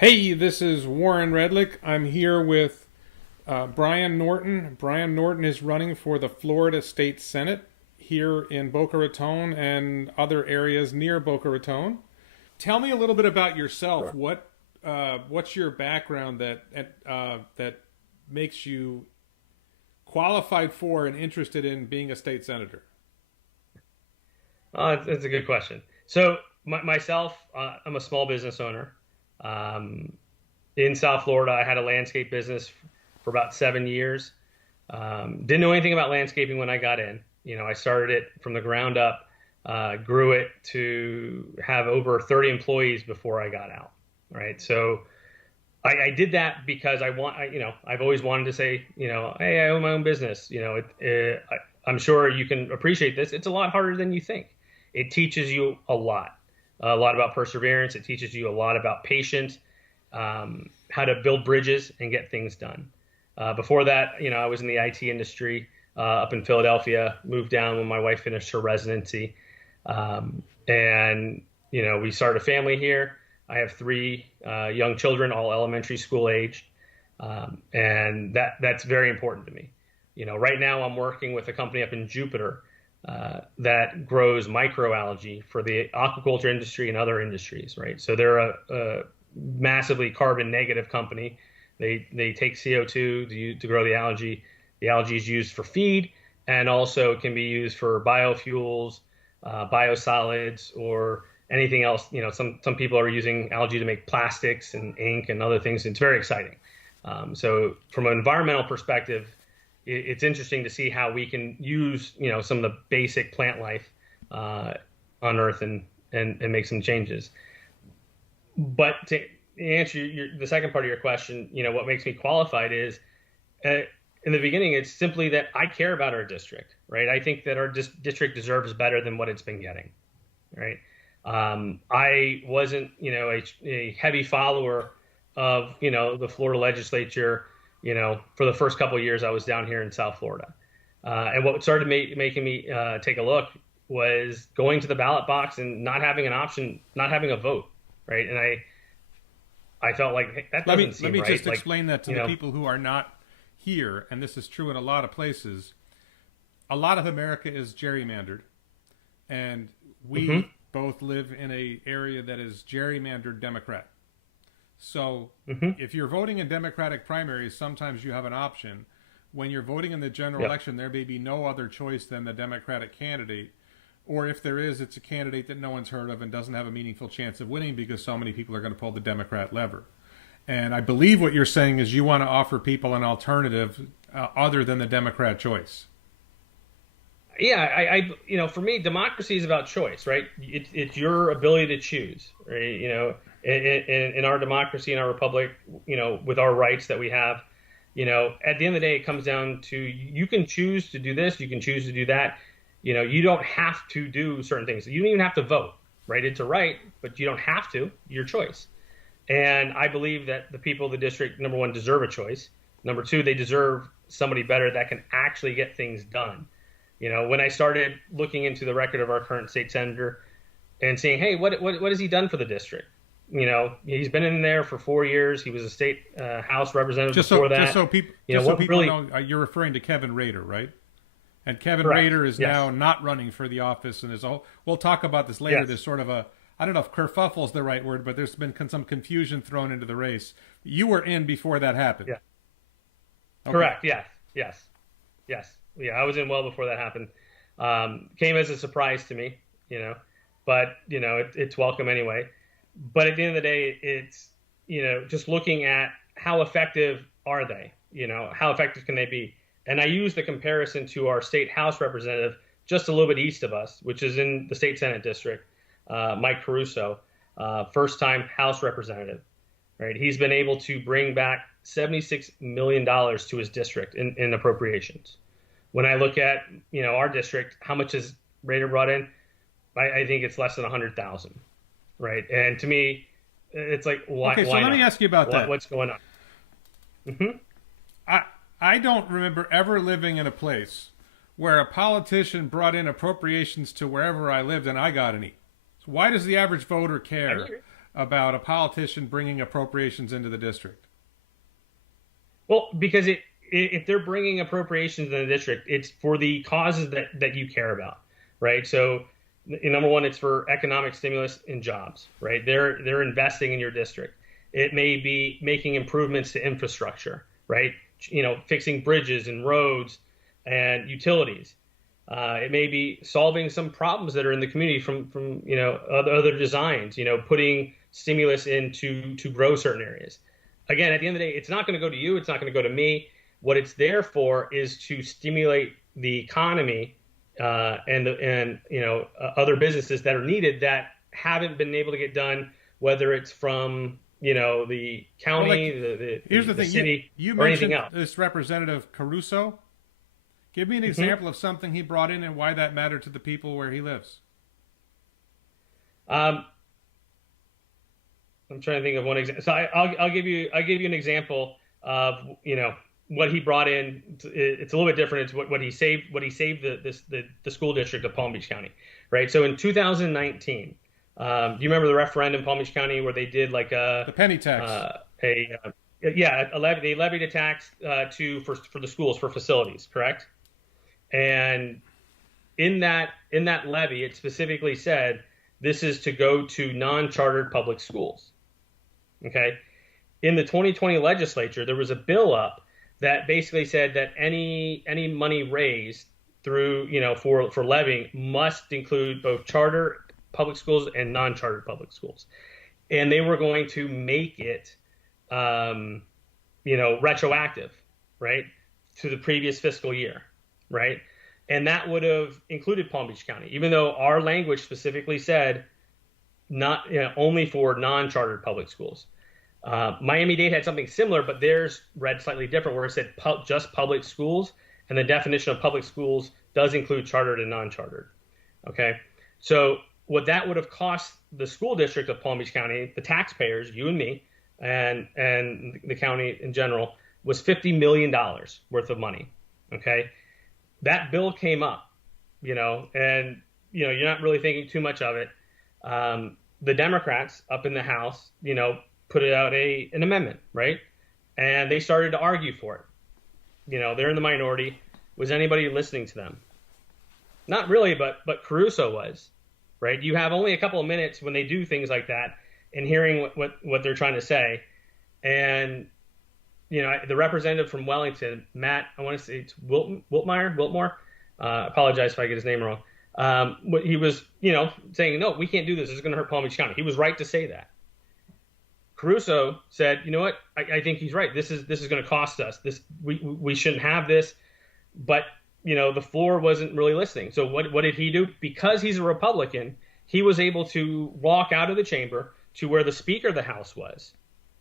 Hey, this is Warren Redlick. I'm here with Brian Norton. Brian Norton is running for the Florida State Senate here in Boca Raton and other areas near Boca Raton. Tell me a little bit about yourself. Sure. What's your background that makes you qualified for and interested in being a state senator? That's a good question. So myself, I'm a small business owner. Um, in South Florida, I had a landscape business for about 7 years. Didn't know anything about landscaping when I got in. I started it from the ground up, grew it to have over 30 employees before I got out. Right. So I did that because I've always wanted to say, hey, I own my own business. I'm sure you can appreciate this. It's a lot harder than you think. It teaches you a lot about perseverance. It teaches you a lot about patience, how to build bridges and get things done. Before that, I was in the IT industry up in Philadelphia, moved down when my wife finished her residency. And we started a family here. I have three young children, all elementary school aged. And that's very important to me. Right now I'm working with a company up in Jupiter that grows microalgae for the aquaculture industry and other industries, right? So they're a massively carbon negative company. They take CO2 to grow the algae. The algae is used for feed and also can be used for biofuels, biosolids, or anything else. Some people are using algae to make plastics and ink and other things. It's very exciting. So from an environmental perspective, it's interesting to see how we can use, some of the basic plant life on Earth and make some changes. But to answer the second part of your question, what makes me qualified is, in the beginning, it's simply that I care about our district, right? I think that our district deserves better than what it's been getting, right? I wasn't, a heavy follower of, the Florida legislature. For the first couple of years I was down here in South Florida. And what started making me take a look was going to the ballot box and not having an option, not having a vote, right? And I felt like, hey, that doesn't seem Let me right. just explain that to the people who are not here, and this is true in a lot of places. A lot of America is gerrymandered, and we Mhm. both live in a area that is gerrymandered Democrat. So Mhm. if you're voting in Democratic primaries, sometimes you have an option. When you're voting in the general Yep. election, there may be no other choice than the Democratic candidate. Or if there is, it's a candidate that no one's heard of and doesn't have a meaningful chance of winning because so many people are going to pull the Democrat lever. And I believe what you're saying is you want to offer people an alternative other than the Democrat choice. Yeah, for me, democracy is about choice, right? It's your ability to choose, right? In our democracy, in our republic, with our rights that we have, at the end of the day, it comes down to you can choose to do this, you can choose to do that. You don't have to do certain things. You don't even have to vote, right? It's a right, but you don't have to. Your choice. And I believe that the people of the district, number one, deserve a choice. Number two, they deserve somebody better that can actually get things done. When I started looking into the record of our current state senator and saying, hey, what has he done for the district? He's been in there for 4 years. He was a state House representative before that. Just so people really know, you're referring to Kevin Rader, right? And Kevin correct. Rader is Yes. now not running for the office, and we'll talk about this later. Yes. There's sort of I don't know if kerfuffle is the right word, but there's been some confusion thrown into the race. You were in before that happened. Yeah. Okay. Correct. Yes. Yes. Yes. Yeah, I was in well before that happened. Came as a surprise to me, but it's welcome anyway. But at the end of the day, it's just looking at how effective are they? How effective can they be? And I use the comparison to our state House representative just a little bit east of us, which is in the state Senate district, Mike Caruso, first time House representative. Right, he's been able to bring back $76 million to his district in appropriations. When I look at our district, how much has Rader brought in? I think it's less than 100,000, right? And to me, it's like why? Okay, so why let not? me ask you about that. What's going on? Hmm. I don't remember ever living in a place where a politician brought in appropriations to wherever I lived and I got any. So why does the average voter I care agree. about a politician bringing appropriations into the district? Well, because if they're bringing appropriations in the district, it's for the causes that you care about, right? So, number one, it's for economic stimulus and jobs, right? They're investing in your district. It may be making improvements to infrastructure, right? Fixing bridges and roads and utilities. It may be solving some problems that are in the community from other designs, putting stimulus in to grow certain areas. Again, at the end of the day, it's not going to go to you. It's not going to go to me. What it's there for is to stimulate the economy and other businesses that are needed that haven't been able to get done, whether it's from the county, here's the thing, city, you or anything mentioned else. This Representative Caruso. Give me an example of something he brought in and why that mattered to the people where he lives. I'm trying to think of one example. So I'll give you an example of what he brought in. It's a little bit different. It's what he saved. What he saved the school district of Palm Beach County, right? So in 2019, do you remember the referendum in Palm Beach County where they did like the penny tax? They levied a tax for the schools for facilities, correct? And in that levy, it specifically said this is to go to non-chartered public schools. Okay. In the 2020 legislature, there was a bill up that basically said that any money raised through for levying must include both charter public schools and non-chartered public schools, and they were going to make it retroactive, right, to the previous fiscal year, right? And that would have included Palm Beach County, even though our language specifically said not only for non-chartered public schools. Miami-Dade had something similar, but theirs read slightly different, where it said just public schools, and the definition of public schools does include chartered and non-chartered. Okay, so what that would have cost the school district of Palm Beach County, the taxpayers, you and me, and the county in general, was $50 million worth of money. Okay, that bill came up, and you're not really thinking too much of it. The Democrats up in the House, put it out an amendment, right? And they started to argue for it. They're in the minority. Was anybody listening to them? Not really, but Caruso was, right? You have only a couple of minutes when they do things like that and hearing what they're trying to say. And, the representative from Wellington, Matt, I want to say it's Wiltmore. Apologize if I get his name wrong. He was, saying, no, we can't do this. It's going to hurt Palm Beach County. He was right to say that. Caruso said, you know what? I think he's right. This is going to cost us. We shouldn't have this. But, the floor wasn't really listening. So what did he do? Because he's a Republican, he was able to walk out of the chamber to where the Speaker of the House was,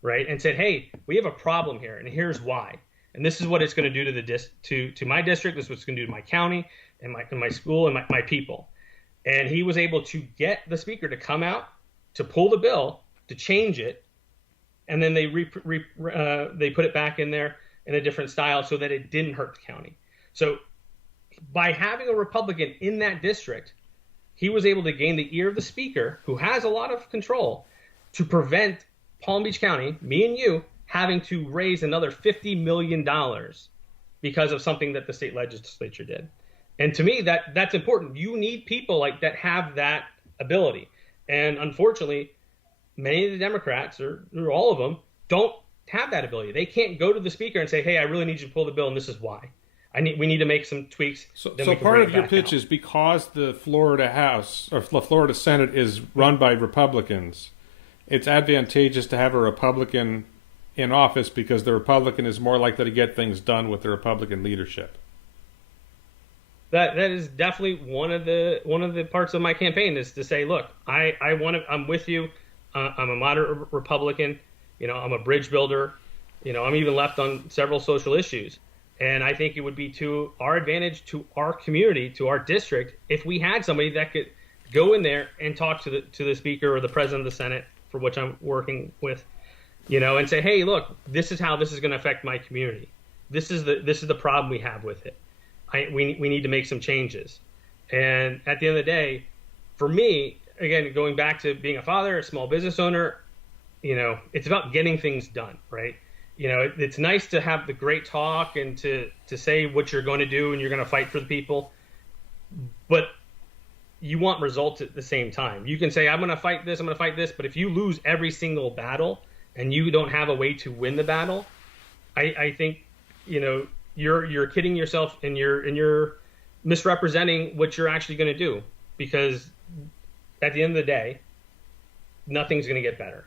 right? And said, hey, we have a problem here, and here's why. And this is what it's going to do to my district. This is what it's going to do to my county and my school and my people. And he was able to get the Speaker to come out, to pull the bill, to change it, and then they put it back in there in a different style so that it didn't hurt the county. So by having a Republican in that district, he was able to gain the ear of the Speaker, who has a lot of control, to prevent Palm Beach County, me and you, having to raise another $50 million because of something that the state legislature did. And to me, that's important. You need people like that have that ability. And unfortunately, many of the Democrats, or all of them, don't have that ability. They can't go to the Speaker and say, hey, I really need you to pull the bill, and this is why. We need to make some tweaks. So part of your pitch is because the Florida House or the Florida Senate is run by Republicans, it's advantageous to have a Republican in office because the Republican is more likely to get things done with the Republican leadership. That is definitely one of the parts of my campaign is to say, look, I'm with you. I'm a moderate Republican. I'm a bridge builder. I'm even left on several social issues. And I think it would be to our advantage, to our community, to our district, if we had somebody that could go in there and talk to the Speaker or the President of the Senate, for which I'm working with, and say, hey, look, this is how this is going to affect my community. This is the problem we have with it. We need to make some changes. And at the end of the day, for me, again, going back to being a father, a small business owner, it's about getting things done, right? It's nice to have the great talk and to say what you're going to do and you're going to fight for the people, but you want results at the same time. You can say, I'm going to fight this, I'm going to fight this, but if you lose every single battle and you don't have a way to win the battle, I think, you're kidding yourself and you're misrepresenting what you're actually going to do, because at the end of the day, nothing's going to get better.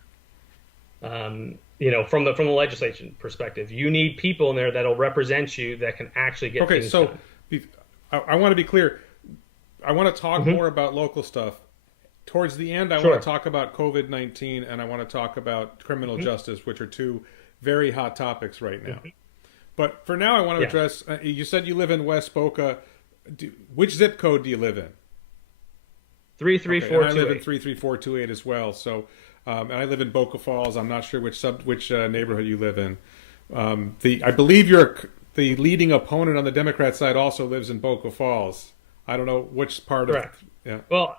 From the legislation perspective, you need people in there that'll represent you that can actually get things done. I want to be clear. I want to talk more about local stuff. Towards the end, I want to talk about COVID-19 and I want to talk about criminal justice, which are two very hot topics right now. But for now, I want to address, you said you live in West Boca. Which zip code do you live in? 33428. I live in 33428 as well. So, and I live in Boca Falls. I'm not sure which neighborhood you live in. I believe the leading opponent on the Democrat side also lives in Boca Falls. I don't know which part. Correct. Yeah. Well,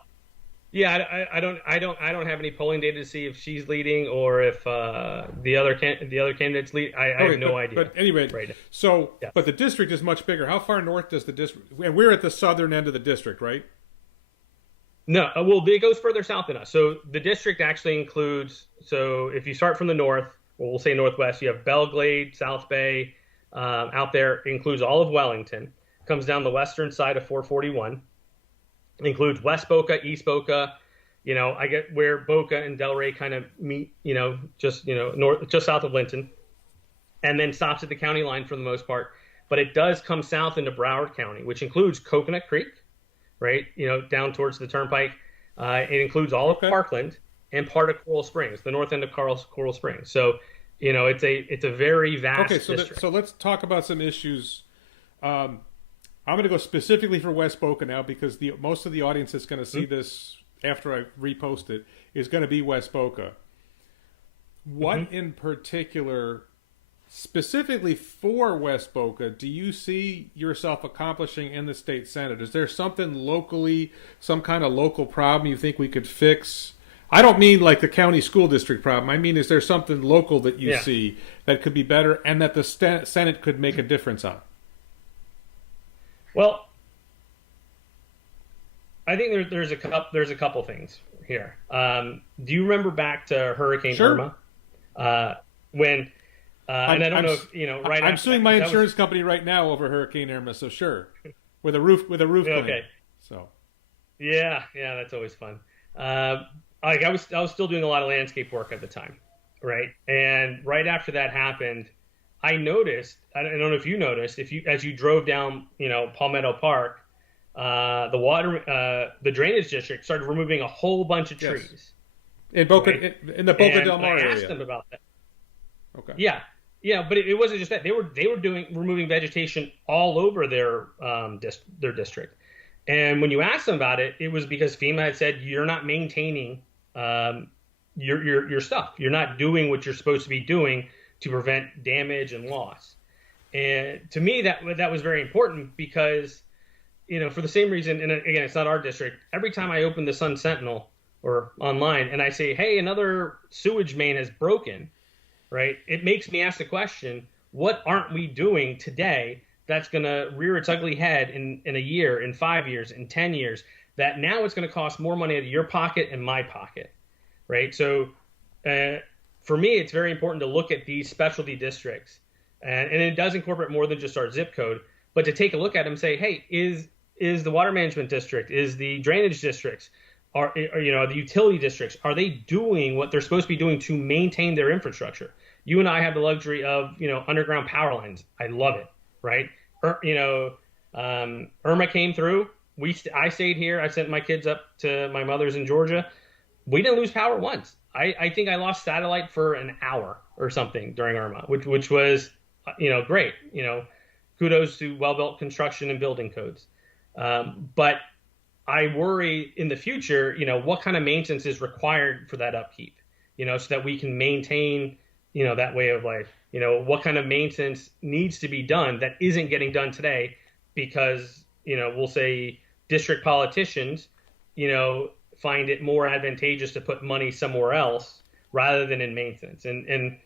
yeah, I don't have any polling data to see if she's leading or if the other candidates lead. I have no idea. But anyway, right. So, but the district is much bigger. How far north does the district? And we're at the southern end of the district, right? No, well, it goes further south than us. So the district actually includes. So if you start from the north, or we'll say northwest, you have Belglade, South Bay, out there. It includes all of Wellington. Comes down the western side of 441. It includes West Boca, East Boca. I get where Boca and Delray kind of meet. Just north, just south of Linton, and then stops at the county line for the most part. But it does come south into Broward County, which includes Coconut Creek, right? Down towards the turnpike. It includes all of Parkland and part of Coral Springs, the north end of Coral Springs. So, it's a very vast district. So let's talk about some issues. I'm going to go specifically for West Boca now because most of the audience that's going to see this after I repost it is going to be West Boca. What in particular, specifically for West Boca, do you see yourself accomplishing in the state Senate? Is there something locally, some kind of local problem you think we could fix? I don't mean like the county school district problem. I mean, is there something local that you see that could be better and that the Senate could make a difference on? Well, I think there's a couple things here. Do you remember back to Hurricane Irma? When and I don't know if right. I'm suing my insurance company right now over Hurricane Irma, so sure, with a roof claim. Okay. So. Yeah, that's always fun. I was still doing a lot of landscape work at the time, right? And right after that happened, I noticed. I don't know if you noticed. As you drove down, Palmetto Park, the drainage district started removing a whole bunch of trees in Boca, in the Boca Del Mar area. I asked them about that. Okay. Yeah, but it wasn't just that. They were removing vegetation all over their district. And when you asked them about it, it was because FEMA had said you're not maintaining your stuff. You're not doing what you're supposed to be doing to prevent damage and loss. And to me, that was very important because, for the same reason, and again, it's not our district. Every time I open the Sun Sentinel or online and I say, hey, another sewage main has broken, right? It makes me ask the question, what aren't we doing today that's going to rear its ugly head in a year, in 5 years, in 10 years, that now it's going to cost more money out of your pocket and my pocket, right? So for me, it's very important to look at these specialty districts. And it does incorporate more than just our zip code, but to take a look at them and say, hey, is the water management district, is the drainage districts, are the utility districts, are they doing what they're supposed to be doing to maintain their infrastructure? You and I have the luxury of, underground power lines. I love it, right? Irma came through. I stayed here. I sent my kids up to my mother's in Georgia. We didn't lose power once. I think I lost satellite for an hour or something during Irma, which was, great. Kudos to well-built construction and building codes. But I worry in the future, what kind of maintenance is required for that upkeep, so that we can maintain, that way of life. What kind of maintenance needs to be done that isn't getting done today because, we'll say district politicians, find it more advantageous to put money somewhere else rather than in maintenance. And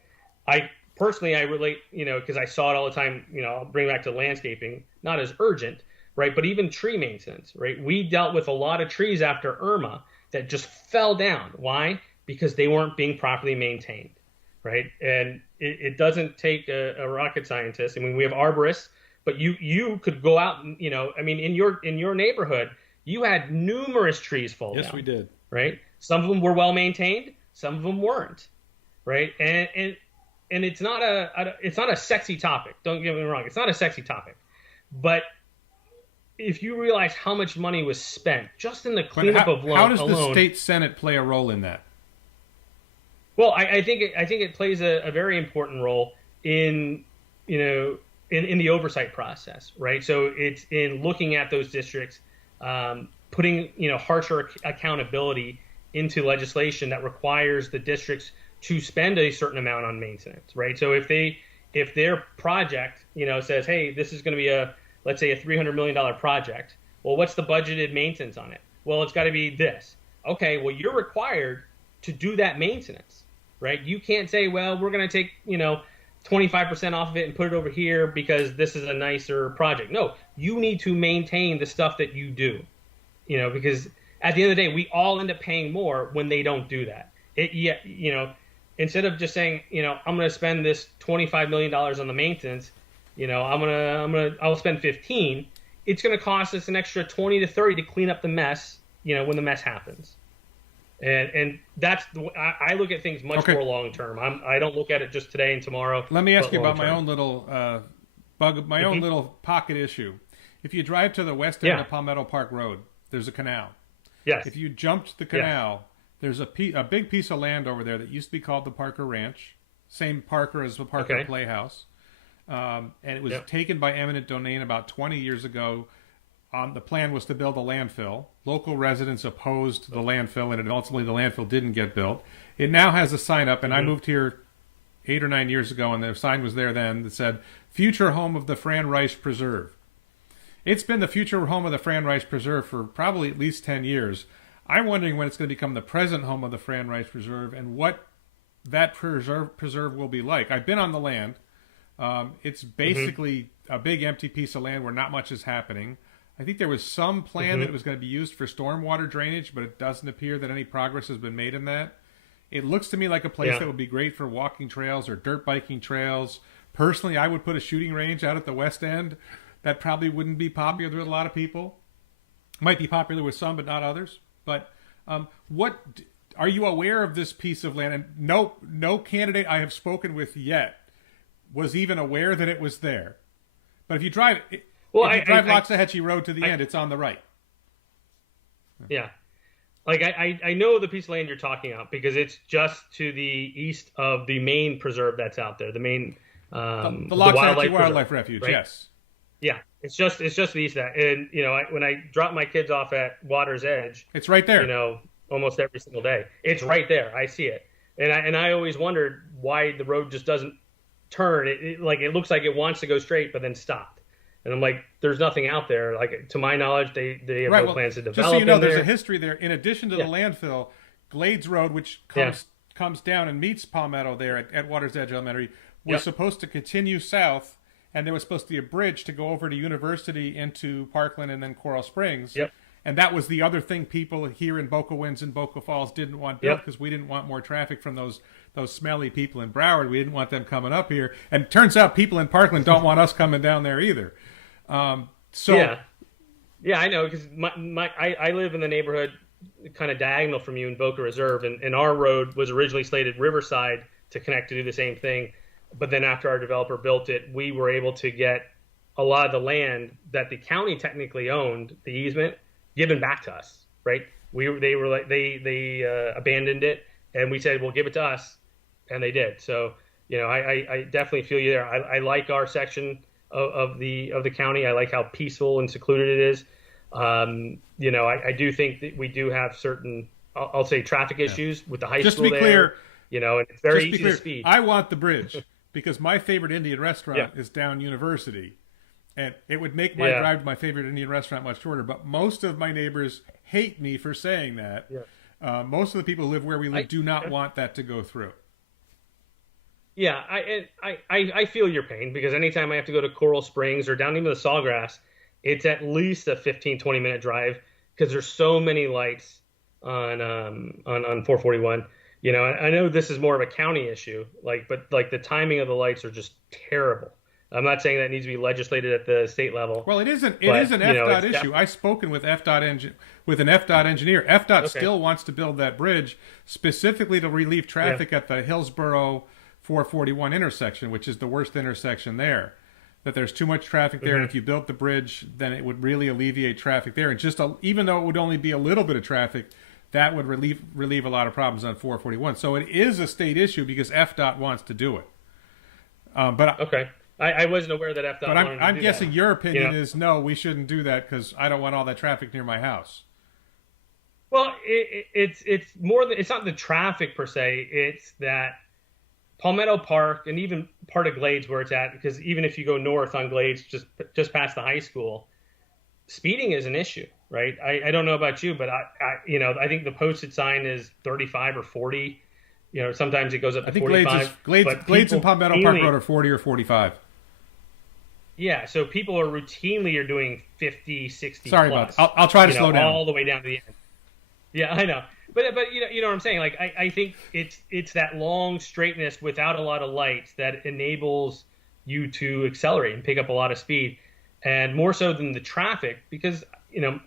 I personally, I relate, because I saw it all the time, I'll bring it back to landscaping, not as urgent, right? But even tree maintenance, right? We dealt with a lot of trees after Irma that just fell down. Why? Because they weren't being properly maintained, right? And it doesn't take a rocket scientist. I mean, we have arborists, but you could go out and, in your neighborhood, you had numerous trees fall down. Yes, we did. Right? Some of them were well maintained, some of them weren't, right? And it's not a sexy topic. Don't get me wrong, it's not a sexy topic, but if you realize how much money was spent just in the cleanup of how does the state Senate play a role in that? Well, I think it plays a very important role in in the oversight process, right? So it's in looking at those districts, putting harsher accountability into legislation that requires the districts to spend a certain amount on maintenance, right? So if their project says, hey, this is going to be let's say a $300 million project, well, what's the budgeted maintenance on it? Well, it's got to be this. Okay, well, you're required to do that maintenance, right? You can't say, well, we're going to take 25% off of it and put it over here because this is a nicer project. No, you need to maintain the stuff that you do, because at the end of the day, we all end up paying more when they don't do that. Instead of just saying, I'm going to spend this $25 million on the maintenance, I'll spend 15. It's going to cost us an extra 20 to 30 to clean up the mess, when the mess happens. And that's I look at things much more long term. I don't look at it just today and tomorrow. Let me ask you about my own little own little pocket issue. If you drive to the west end of Palmetto Park Road, there's a canal. Yes. If you jumped the canal, there's a big piece of land over there that used to be called the Parker Ranch. Same Parker as the Parker Playhouse. And it was taken by eminent domain about 20 years ago. The plan was to build a landfill. Local residents opposed the landfill, and ultimately the landfill didn't get built. It now has a sign up, and I moved here 8 or 9 years ago, and the sign was there then that said, "Future home of the Fran Rice Preserve." It's been the future home of the Fran Rice Preserve for probably at least 10 years. I'm wondering when it's going to become the present home of the Fran Rice Preserve and what that preserve will be like. I've been on the land. It's basically a big empty piece of land where not much is happening. I think there was some plan that it was going to be used for stormwater drainage, but it doesn't appear that any progress has been made in that. It looks to me like a place that would be great for walking trails or dirt biking trails. Personally, I would put a shooting range out at the west end. That probably wouldn't be popular with a lot of people. Might be popular with some, but not others. But what are you aware of this piece of land? And no candidate I have spoken with yet was even aware that it was there. But if you drive, Loxahatchee Road to the end, it's on the right. Yeah. Like I know the piece of land you're talking about because it's just to the east of the main preserve that's out there, the main the Loxahatchee Wildlife Refuge, right? yes. Yeah, it's just the east of that. And when I drop my kids off at Water's Edge, it's right there. Almost every single day, it's right there. I see it, and I always wondered why the road just doesn't turn. It looks like it wants to go straight, but then stop. And I'm like, there's nothing out there. Like, to my knowledge, they have no plans to develop. Just so you know, there's a history there. In addition to the landfill, Glades Road, which comes down and meets Palmetto there at Water's Edge Elementary, was supposed to continue south. And there was supposed to be a bridge to go over to University into Parkland and then Coral Springs. Yep. And that was the other thing people here in Boca Winds and Boca Falls didn't want built because we didn't want more traffic from those smelly people in Broward. We didn't want them coming up here. And it turns out people in Parkland don't want us coming down there either. Yeah, I know, because I live in the neighborhood kind of diagonal from you in Boca Reserve, and our road was originally slated Riverside to connect to do the same thing. But then after our developer built it, we were able to get a lot of the land that the county technically owned, the easement, given back to us, right? They abandoned it, and we said, well, give it to us, and they did. So, I definitely feel you there. I like our section of the county. I like how peaceful and secluded it is. I do think that we do have certain, I'll say, traffic issues with the high school there. Clear, and it's very easy to speed. I want the bridge because my favorite Indian restaurant is down University. And it would make my drive to my favorite Indian restaurant much shorter. But most of my neighbors hate me for saying that. Yeah. Most of the people who live where we live do not want that to go through. Yeah, I feel your pain, because anytime I have to go to Coral Springs or down even the Sawgrass, it's at least a 15, 20-minute drive, because there's so many lights on 441. You know, I know this is more of a county issue, but the timing of the lights are just terrible. I'm not saying that needs to be legislated at the state level. Well, it isn't. It is an FDOT issue. I've spoken with an FDOT engineer. FDOT still wants to build that bridge specifically to relieve traffic at the Hillsborough 441 intersection, which is the worst intersection there. That there's too much traffic there, and if you built the bridge, then it would really alleviate traffic there. And even though it would only be a little bit of traffic, that would relieve a lot of problems on 441. So it is a state issue because FDOT wants to do it. I wasn't aware that FDOT wanted to do that. I'm guessing your opinion is no, we shouldn't do that because I don't want all that traffic near my house. Well, it's more than, it's not the traffic per se. It's that Palmetto Park and even part of Glades where it's at, because even if you go north on Glades, just past the high school, speeding is an issue, right? I don't know about you, but I think the posted sign is 35 or 40. You know, sometimes it goes up to 45. Glades and Palmetto Park Road are 40 or 45. Yeah, so people are routinely doing 50, 60 Sorry plus. about I'll try to slow down. All the way down to the end. Yeah, I know. But you know what I'm saying? Like I think it's that long straightness without a lot of lights that enables you to accelerate and pick up a lot of speed, and more so than the traffic, because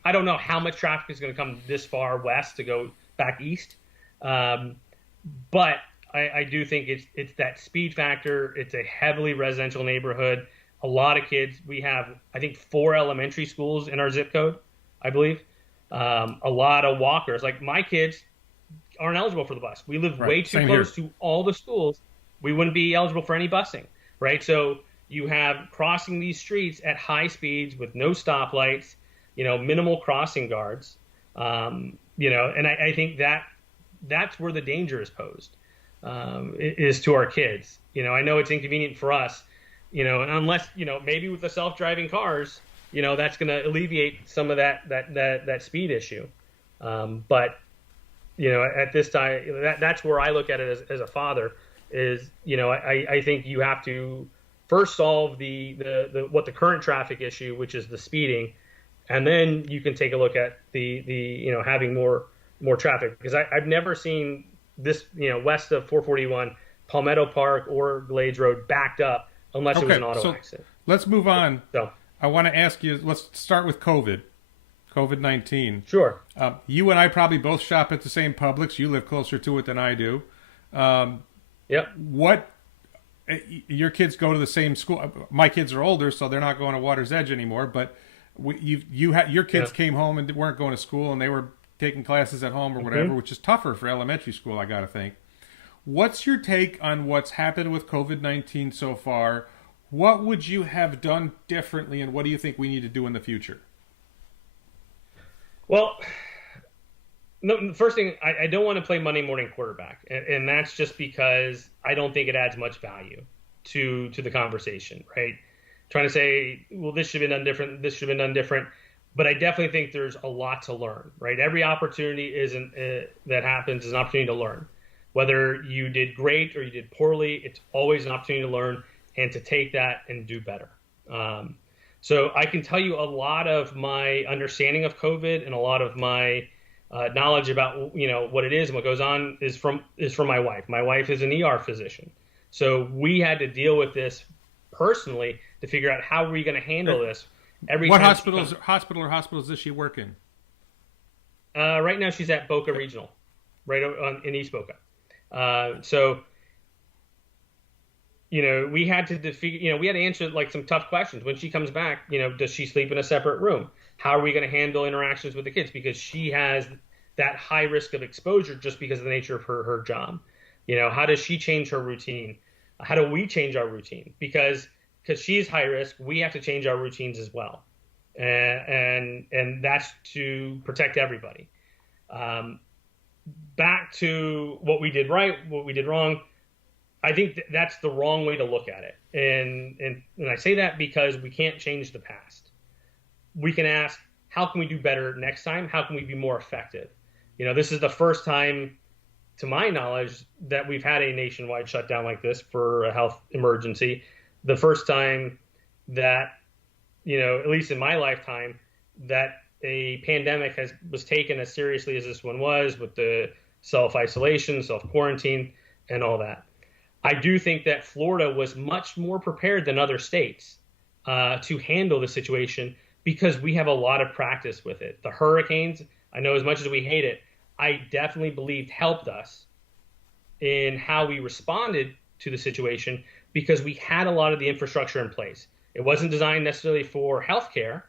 I don't know how much traffic is going to come this far west to go back east. But I do think it's that speed factor. It's a heavily residential neighborhood. A lot of kids. We have, I think, 4 elementary schools in our zip code, I believe. A lot of walkers. Like my kids aren't eligible for the bus. We live way too close to all the schools. We wouldn't be eligible for any busing, right? So you have crossing these streets at high speeds with no stoplights, minimal crossing guards, and I think that's where the danger is posed, is to our kids. I know it's inconvenient for us, and unless, maybe with the self-driving cars, that's going to alleviate some of that speed issue. But, at this time, that's where I look at it as a father is, I think you have to first solve what the current traffic issue, which is the speeding, and then you can take a look at the having more traffic, because I've never seen this, west of 441, Palmetto Park or Glades Road backed up unless it was an auto accident. Let's move on. So I want to ask you, let's start with COVID-19. Sure. You and I probably both shop at the same Publix. You live closer to it than I do. Yep. Your kids go to the same school. My kids are older, so they're not going to Water's Edge anymore, but your kids came home and weren't going to school, and they were taking classes at home or whatever, which is tougher for elementary school, I got to think. What's your take on what's happened with COVID-19 so far? What would you have done differently, and what do you think we need to do in the future? Well, no, first thing, I don't want to play Monday morning quarterback, and that's just because I don't think it adds much value to the conversation, right? Trying to say, well, this should have been done different, this should have been done different. But I definitely think there's a lot to learn, right? Every opportunity that happens is an opportunity to learn. Whether you did great or you did poorly, it's always an opportunity to learn and to take that and do better. So I can tell you a lot of my understanding of COVID and a lot of my knowledge about what it is and what goes on is from my wife. My wife is an ER physician, so we had to deal with this personally to figure out how we're going to handle this. What hospital or hospitals does she work in? Right now she's at Boca Regional, right in East Boca. So, we had to figure, we had to answer like some tough questions. When she comes back, does she sleep in a separate room? How are we going to handle interactions with the kids? Because she has that high risk of exposure just because of the nature of her job. How does she change her routine? How do we change our routine? Because she's high risk, we have to change our routines as well. And that's to protect everybody. Back to what we did right, what we did wrong. I think that's the wrong way to look at it. And I say that because we can't change the past. We can ask, how can we do better next time? How can we be more effective? This is the first time, to my knowledge, that we've had a nationwide shutdown like this for a health emergency. The first time that, at least in my lifetime, that a pandemic was taken as seriously as this one was, with the self-isolation, self-quarantine, and all that. I do think that Florida was much more prepared than other states to handle the situation, because we have a lot of practice with it. The hurricanes, I know as much as we hate it, I definitely believed helped us in how we responded to the situation, because we had a lot of the infrastructure in place. It wasn't designed necessarily for healthcare,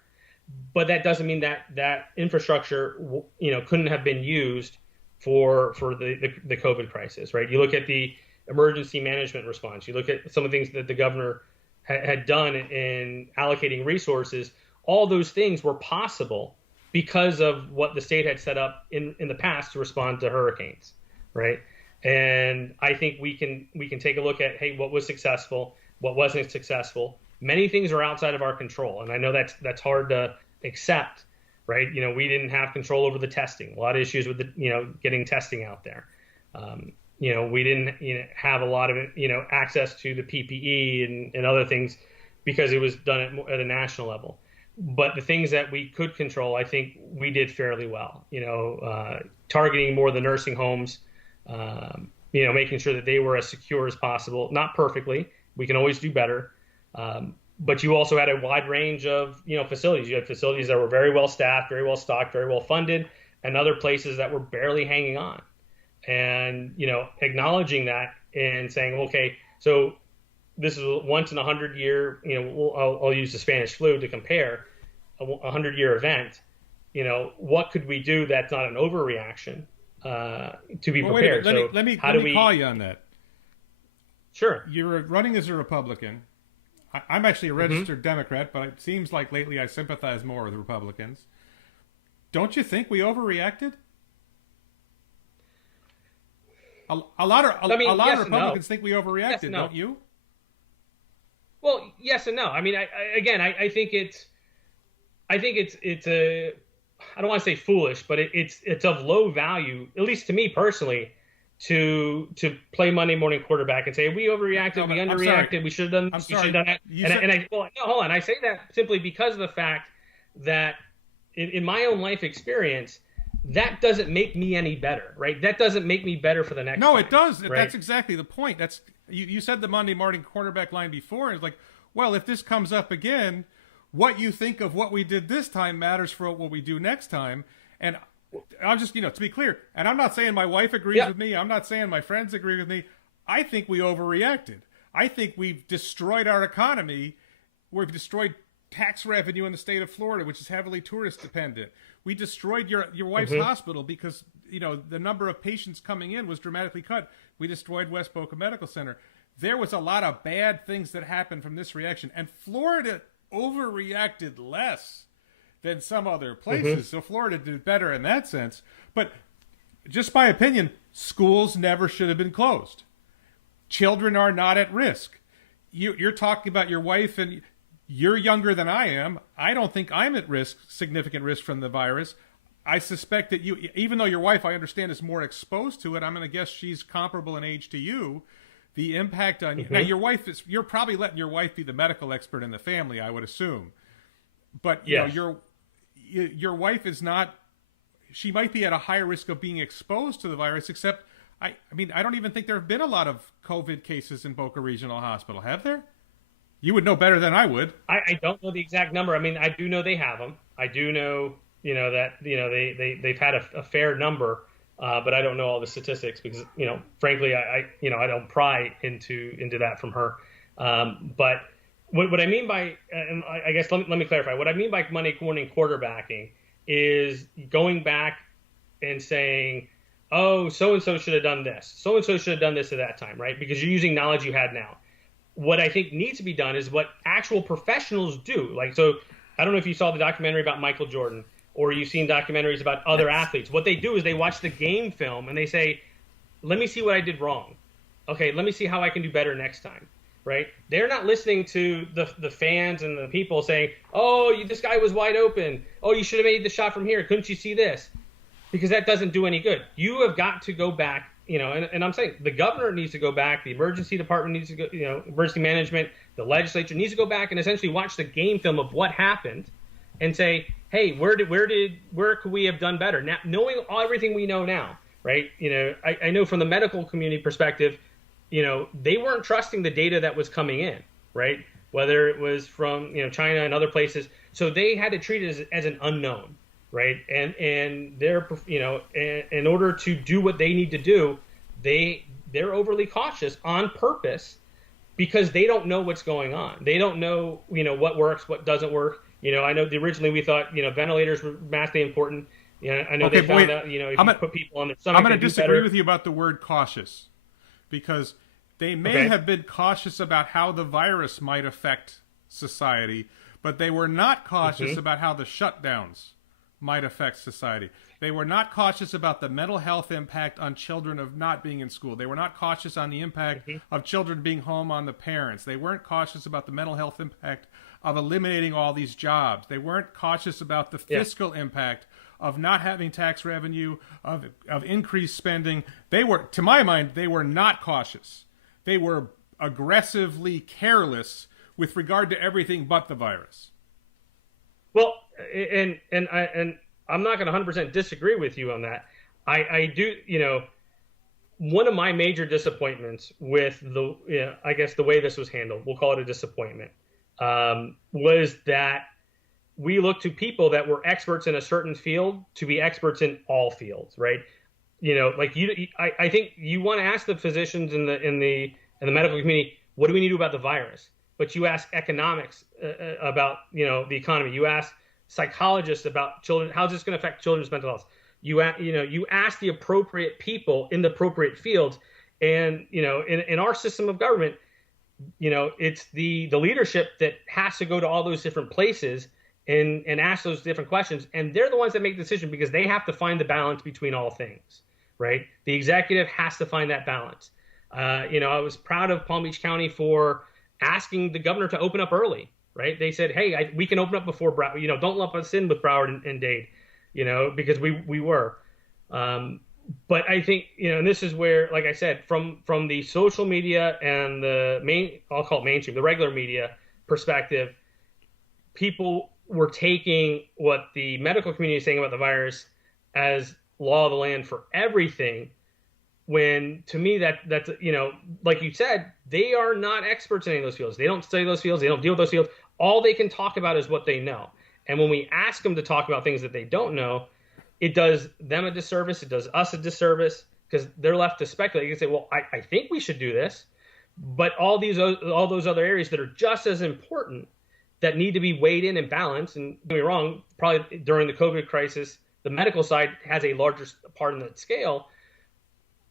but that doesn't mean that infrastructure, couldn't have been used for the COVID crisis, right? You look at the emergency management response. You look at some of the things that the governor had done in allocating resources. All those things were possible because of what the state had set up in the past to respond to hurricanes, right? And I think we can take a look at, hey, what was successful, what wasn't successful. Many things are outside of our control, and I know that's hard to accept, right? We didn't have control over the testing. A lot of issues with getting testing out there. We didn't have a lot of access to the PPE and other things, because it was done at a national level. But the things that we could control, I think we did fairly well. Targeting more of the nursing homes, making sure that they were as secure as possible. Not perfectly, we can always do better. But you also had a wide range of facilities. You had facilities that were very well staffed, very well stocked, very well funded, and other places that were barely hanging on. And acknowledging that and saying, okay, so this is a once in 100 year, I'll use the Spanish flu to compare, a 100-year event. What could we do that's not an overreaction to be prepared? Let me call you on that. Sure. You're running as a Republican. I'm actually a registered Democrat, but it seems like lately I sympathize more with Republicans. Don't you think we overreacted? A lot of Republicans think we overreacted, yes, don't you? Well, yes and no. I mean, I think it's a, I don't want to say foolish, but it's of low value, at least to me personally, to play Monday morning quarterback and say we overreacted, we underreacted, we should have done this, we should have done that. Hold on. I say that simply because of the fact that in my own life experience, that doesn't make me any better, right? That doesn't make me better for the next time, it does. Right? That's exactly the point. That's you said the Monday morning quarterback line before, and it's like, well, if this comes up again, what you think of what we did this time matters for what we do next time. And I'm just, to be clear, and I'm not saying my wife agrees with me. I'm not saying my friends agree with me. I think we overreacted. I think we've destroyed our economy. We've destroyed tax revenue in the state of Florida, which is heavily tourist dependent. We destroyed your wife's hospital because, the number of patients coming in was dramatically cut. We destroyed West Boca Medical Center. There was a lot of bad things that happened from this reaction. And Florida overreacted less than some other places. So Florida did better in that sense. But just my opinion, schools never should have been closed. Children are not at risk. You're talking about your wife, and you're younger than I am. I don't think I'm at risk, significant risk from the virus. I suspect that you, even though your wife, I understand, is more exposed to it, I'm going to guess she's comparable in age to you. The impact on you. Now, you're probably letting your wife be the medical expert in the family, I would assume. But your wife is not. She might be at a higher risk of being exposed to the virus. Except, I don't even think there have been a lot of COVID cases in Boca Regional Hospital. Have there? You would know better than I would. I don't know the exact number. I mean, I do know they have them. I do know, that they've had a fair number. But I don't know all the statistics because, frankly, I don't pry into that from her. But what I mean by, and I guess let me clarify. What I mean by Monday morning quarterbacking is going back and saying, oh, so-and-so should have done this. So-and-so should have done this at that time, right? Because you're using knowledge you had now. What I think needs to be done is what actual professionals do. Like, so I don't know if you saw the documentary about Michael Jordan, or you've seen documentaries about other athletes. What they do is they watch the game film and they say, let me see what I did wrong. okay, let me see how I can do better next time, right? They're not listening to the fans and the people saying, oh, this guy was wide open. Oh, you should have made the shot from here. Couldn't you see this? Because that doesn't do any good. You have got to go back, and I'm saying the governor needs to go back, the emergency department needs to go, emergency management, the legislature needs to go back and essentially watch the game film of what happened and say, hey, where could we have done better? Now, knowing everything we know now, right? I know from the medical community perspective, they weren't trusting the data that was coming in, right? Whether it was from, China and other places. So they had to treat it as an unknown. Right. And they're, in order to do what they need to do, they're overly cautious on purpose because they don't know what's going on. They don't know, what works, what doesn't work. I know originally we thought, ventilators were massively important. I know they found out, if you put people on their stomach, I'm going to disagree with you about the word cautious because they may have been cautious about how the virus might affect society, but they were not cautious about how the shutdowns might affect society. They were not cautious about the mental health impact on children of not being in school. They were not cautious on the impact of children being home on the parents. They weren't cautious about the mental health impact of eliminating all these jobs. They weren't cautious about the fiscal impact of not having tax revenue, of increased spending. They were, to my mind, they were not cautious. They were aggressively careless with regard to everything but the virus. Well, and I'm not going to 100% disagree with you on that. I do, one of my major disappointments with I guess the way this was handled, we'll call it a disappointment, was that we looked to people that were experts in a certain field to be experts in all fields, right? I think you want to ask the physicians in the medical community, what do we need to do about the virus? But you ask economics about, the economy. You ask psychologists about children. How's this going to affect children's mental health? You ask the appropriate people in the appropriate fields. And, in our system of government, it's the leadership that has to go to all those different places and ask those different questions. And they're the ones that make the decision because they have to find the balance between all things, right? The executive has to find that balance. I was proud of Palm Beach County for asking the governor to open up early, right? They said, hey, we can open up before Broward, don't lump us in with Broward and Dade, because we were. But I think, and this is where, like I said, from the social media and I'll call it mainstream, the regular media perspective, people were taking what the medical community is saying about the virus as law of the land for everything. When to me that's like you said, they are not experts in any of those fields. They don't study those fields. They don't deal with those fields. All they can talk about is what they know. And when we ask them to talk about things that they don't know, it does them a disservice. It does us a disservice because they're left to speculate. You can say, well, I think we should do this, but all those other areas that are just as important that need to be weighed in and balanced. And don't get me wrong, probably during the COVID crisis, the medical side has a larger part in that scale.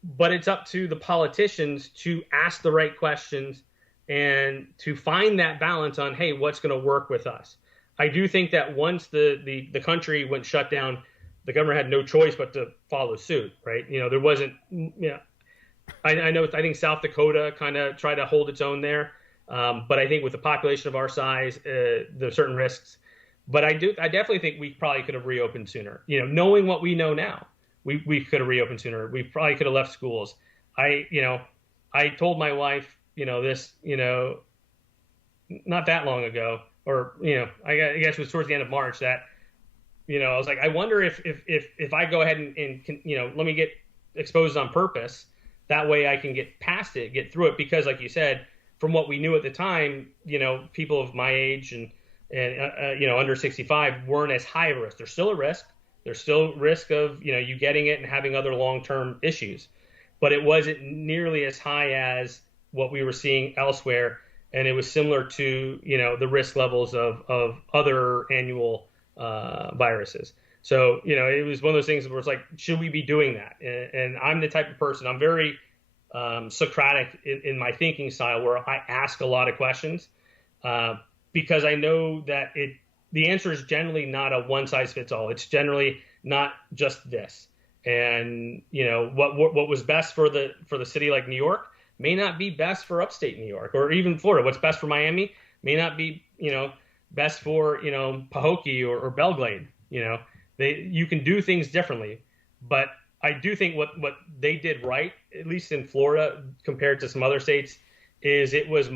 But it's up to the politicians to ask the right questions and to find that balance on, hey, what's going to work with us? I do think that once the country went shut down, the governor had no choice but to follow suit, right? There wasn't, I think South Dakota kind of tried to hold its own there. But I think with the population of our size, there's certain risks. But I definitely think we probably could have reopened sooner, knowing what we know now. We could have reopened sooner. We probably could have left schools. I told my wife, this, not that long ago, or, I guess it was towards the end of March that, I was like, I wonder if I go ahead and let me get exposed on purpose. That way I can get past it, get through it. Because like you said, from what we knew at the time, people of my age and under 65 weren't as high a risk. There's still a risk. There's still risk of, you getting it and having other long-term issues, but it wasn't nearly as high as what we were seeing elsewhere. And it was similar to, the risk levels of other annual viruses. So, it was one of those things where it's like, should we be doing that? And I'm the type of person, I'm very Socratic in my thinking style, where I ask a lot of questions because I know that the answer is generally not a one size fits all. It's generally not just this. And what was best for the city like New York may not be best for upstate New York or even Florida. What's best for Miami may not be, best for, Pahokee or Belglade. You can do things differently, but I do think what they did right, at least in Florida compared to some other states, is it was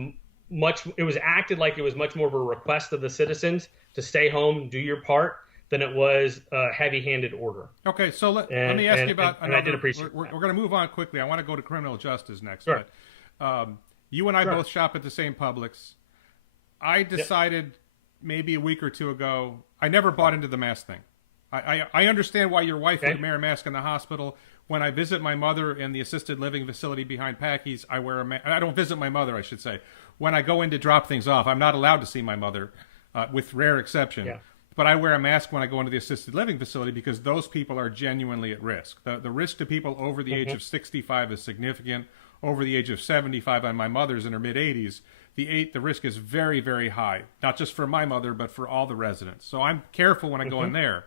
acted like it was much more of a request of the citizens to stay home, do your part, than it was a heavy-handed order. Okay, so let me ask you about another. I did appreciate we're going to move on quickly. I want to go to criminal justice next. Sure. But you and I both shop at the same Publix. I decided maybe a week or two ago, I never bought into the mask thing. I understand why your wife would wear a mask in the hospital. When I visit my mother in the assisted living facility behind Packy's, I wear a mask. I don't visit my mother, I should say. When I go in to drop things off, I'm not allowed to see my mother, with rare exception. Yeah. But I wear a mask when I go into the assisted living facility because those people are genuinely at risk. The risk to people over the age of 65 is significant. Over the age of 75, and my mother's in her mid-80s, the risk is very, very high. Not just for my mother, but for all the residents. So I'm careful when I go in there.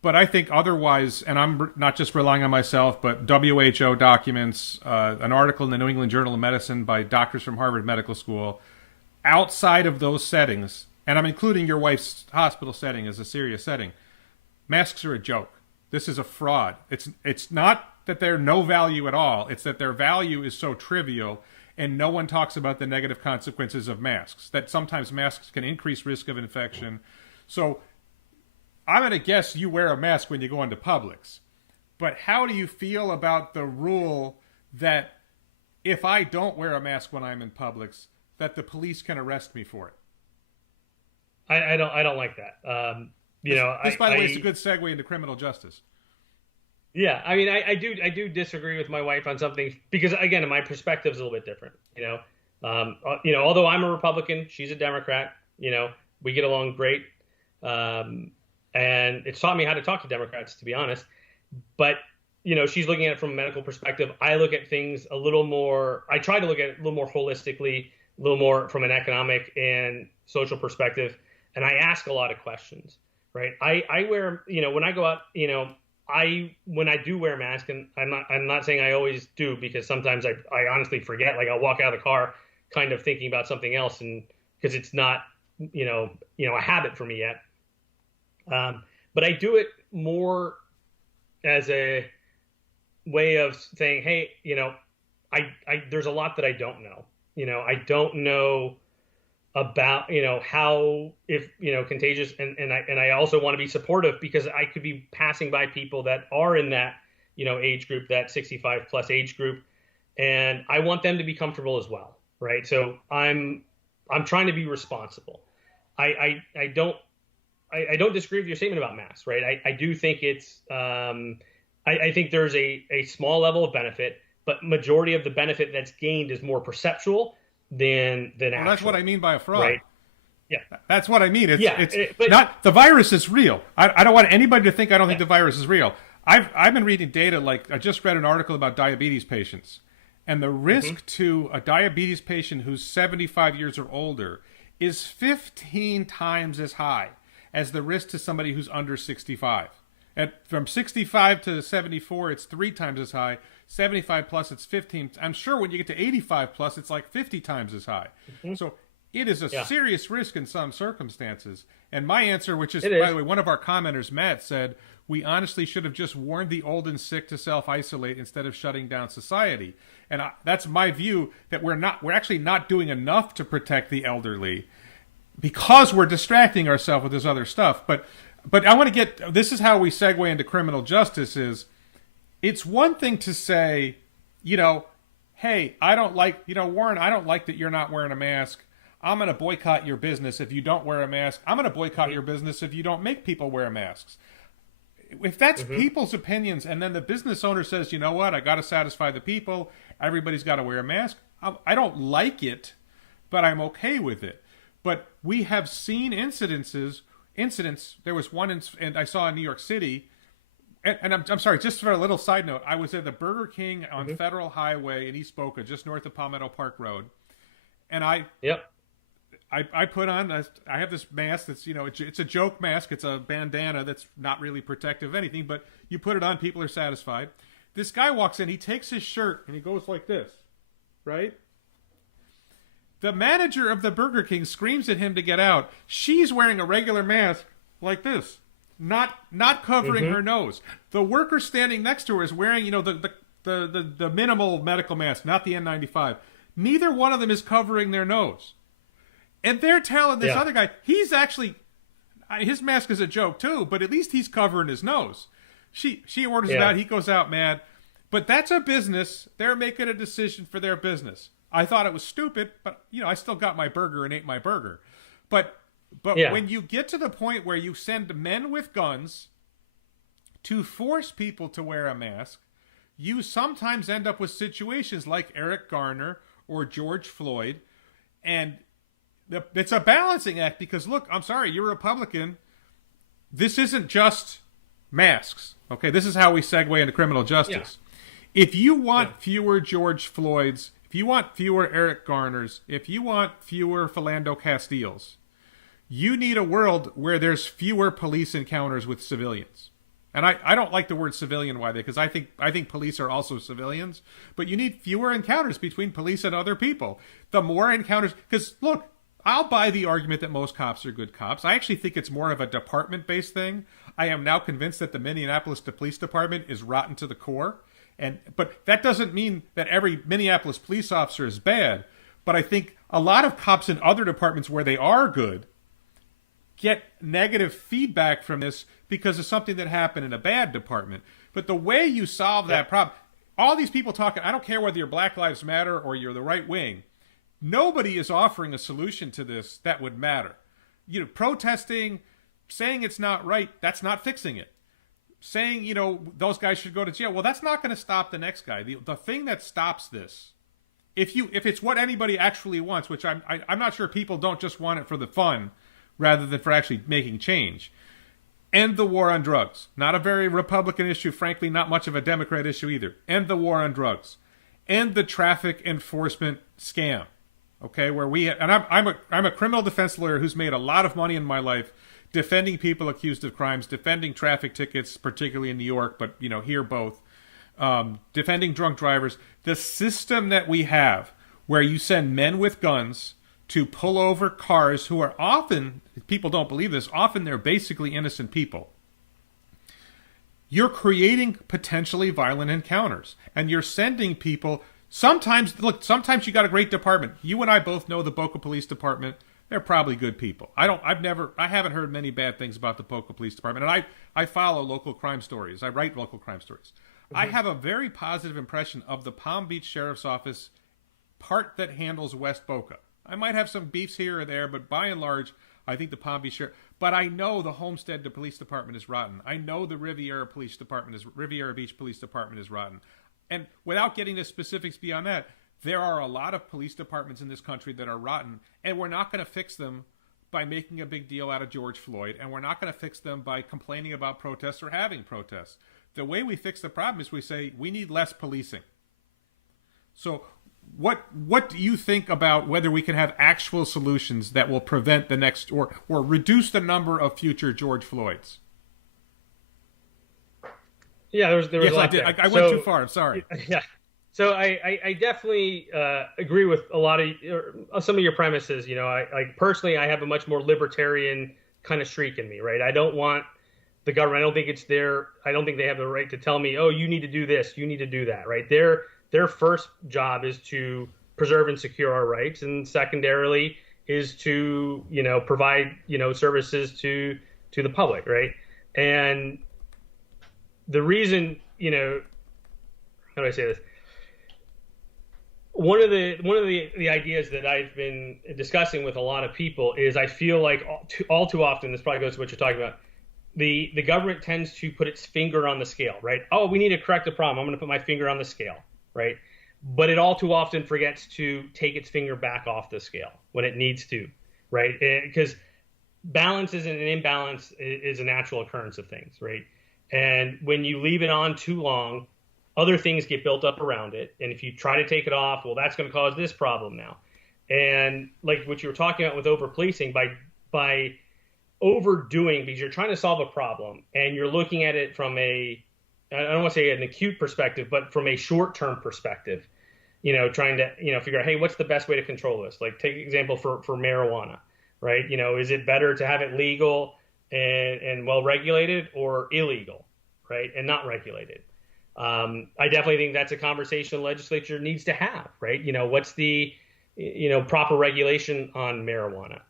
But I think otherwise, and I'm not just relying on myself, but WHO documents, an article in the New England Journal of Medicine by doctors from Harvard Medical School, outside of those settings, and I'm including your wife's hospital setting as a serious setting, masks are a joke. This is a fraud. It's not that they're no value at all. It's that their value is so trivial, and no one talks about the negative consequences of masks, that sometimes masks can increase risk of infection. So I'm going to guess you wear a mask when you go into Publix. But how do you feel about the rule that if I don't wear a mask when I'm in Publix, that the police can arrest me for it? I don't like that. This, by the way, is a good segue into criminal justice. Yeah, I mean, I do disagree with my wife on something because, again, my perspective is a little bit different. Although I'm a Republican, she's a Democrat. We get along great, and it's taught me how to talk to Democrats, to be honest. But she's looking at it from a medical perspective. I look at things a little more. I try to look at it a little more holistically, a little more from an economic and social perspective, and I ask a lot of questions. Right? I wear, when I go out, when I do wear a mask, and I'm not saying I always do, because sometimes I honestly forget. Like I'll walk out of the car kind of thinking about something else, and because it's not a habit for me yet. But I do it more as a way of saying, hey, there's a lot that I don't know. I don't know about how, if contagious, and I also want to be supportive because I could be passing by people that are in that age group, that 65 plus age group, and I want them to be comfortable as well, right? So I'm trying to be responsible. I don't disagree with your statement about masks, right? I do think it's I think there's a small level of benefit, but majority of the benefit that's gained is more perceptual than actual. That's what I mean by a fraud. Right? Yeah, that's what I mean. But not the virus is real. I don't want anybody to think I don't think the virus is real. I've been reading data. Like I just read an article about diabetes patients, and the risk to a diabetes patient who's 75 years or older is 15 times as high as the risk to somebody who's under 65. From 65 to 74, it's 3 times as high. 75 plus, it's 15. I'm sure when you get to 85 plus, it's like 50 times as high. So it is a serious risk in some circumstances. And my answer, which is, by the way, one of our commenters, Matt, said, we honestly should have just warned the old and sick to self-isolate instead of shutting down society. And that's my view, that we're actually not doing enough to protect the elderly because we're distracting ourselves with this other stuff. But I want to this is how we segue into criminal justice is, it's one thing to say, hey, I don't like, Warren, I don't like that you're not wearing a mask. I'm going to boycott your business if you don't wear a mask. I'm going to boycott your business if you don't make people wear masks. If that's people's opinions, and then the business owner says, you know what, I got to satisfy the people, everybody's got to wear a mask. I don't like it, but I'm okay with it. But we have seen incidents. There was one, and I saw in New York City. And I'm sorry, just for a little side note, I was at the Burger King on Federal Highway in East Boca, just north of Palmetto Park Road. And I put on, I have this mask that's, it's a joke mask. It's a bandana that's not really protective of anything, but you put it on, people are satisfied. This guy walks in, he takes his shirt and he goes like this. right? The manager of the Burger King screams at him to get out. She's wearing a regular mask like this, not covering her nose. The worker standing next to her is wearing, the minimal medical mask, not the N95. Neither one of them is covering their nose. And they're telling this other guy, he's actually, his mask is a joke too, but at least he's covering his nose. She orders him out. He goes out mad. But that's a business. They're making a decision for their business. I thought it was stupid, but, I still got my burger and ate my burger. But when you get to the point where you send men with guns to force people to wear a mask, you sometimes end up with situations like Eric Garner or George Floyd. And it's a balancing act because, look, I'm sorry, you're a Republican. This isn't just masks. Okay, this is how we segue into criminal justice. Yeah. If you want fewer George Floyds, if you want fewer Eric Garners, if you want fewer Philando Castiles, you need a world where there's fewer police encounters with civilians. And I don't like the word civilian, why? Because I think police are also civilians. But you need fewer encounters between police and other people. The more encounters, because look, I'll buy the argument that most cops are good cops. I actually think it's more of a department-based thing. I am now convinced that the Minneapolis Police Department is rotten to the core. But that doesn't mean that every Minneapolis police officer is bad. But I think a lot of cops in other departments where they are good get negative feedback from this because of something that happened in a bad department. But the way you solve that problem, all these people talking, I don't care whether you're Black Lives Matter or you're the right wing, nobody is offering a solution to this that would matter. Protesting, saying it's not right, that's not fixing it. Saying, those guys should go to jail, well, that's not going to stop the next guy. The thing that stops this, if it's what anybody actually wants, which I'm not sure, people don't just want it for the fun rather than for actually making change. End the war on drugs. Not a very Republican issue, frankly, not much of a Democrat issue either. End the war on drugs. End the traffic enforcement scam. Okay, where I'm a criminal defense lawyer who's made a lot of money in my life defending people accused of crimes, defending traffic tickets, particularly in New York, but here both, defending drunk drivers. The system that we have, where you send men with guns to pull over cars who are often, people don't believe this, often they're basically innocent people. You're creating potentially violent encounters, and you're sending people. Sometimes you got a great department. You and I both know the Boca Police Department. They're probably good people. I haven't heard many bad things about the Boca Police Department. And I follow local crime stories. I write local crime stories. I have a very positive impression of the Palm Beach Sheriff's Office part that handles West Boca. I might have some beefs here or there, but by and large, I think the Palm Beach Sheriff. But I know the Homestead Police Department is rotten. I know the Riviera Beach Police Department is rotten. And without getting to specifics beyond that, there are a lot of police departments in this country that are rotten, and we're not going to fix them by making a big deal out of George Floyd, and we're not going to fix them by complaining about protests or having protests. The way we fix the problem is we say we need less policing. So what do you think about whether we can have actual solutions that will prevent the next or reduce the number of future George Floyds? Yeah, there was yes, a lot I did. there. I went too far. I'm sorry. Yeah. So I definitely agree with a lot of some of your premises. I personally, I have a much more libertarian kind of streak in me, right? I don't want the government. I don't think they have the right to tell me, oh, you need to do this, you need to do that, right? Their first job is to preserve and secure our rights, and secondarily is to provide services to the public, right? And the reason, how do I say this? One of the ideas that I've been discussing with a lot of people is I feel like all too often, this probably goes to what you're talking about, the government tends to put its finger on the scale, right? Oh, we need to correct a problem. I'm going to put my finger on the scale, right? But it all too often forgets to take its finger back off the scale when it needs to, right? Because balance isn't an imbalance is a natural occurrence of things, right? And when you leave it on too long, other things get built up around it. And if you try to take it off, well, that's going to cause this problem now. And like what you were talking about with over-policing, by overdoing, because you're trying to solve a problem and you're looking at it from I don't want to say an acute perspective, but from a short-term perspective. trying to, figure out, hey, what's the best way to control this? Like, take an example for marijuana, right? Is it better to have it legal and well regulated, or illegal, right, and not regulated? I definitely think that's a conversation the legislature needs to have, right? What's the, proper regulation on marijuana?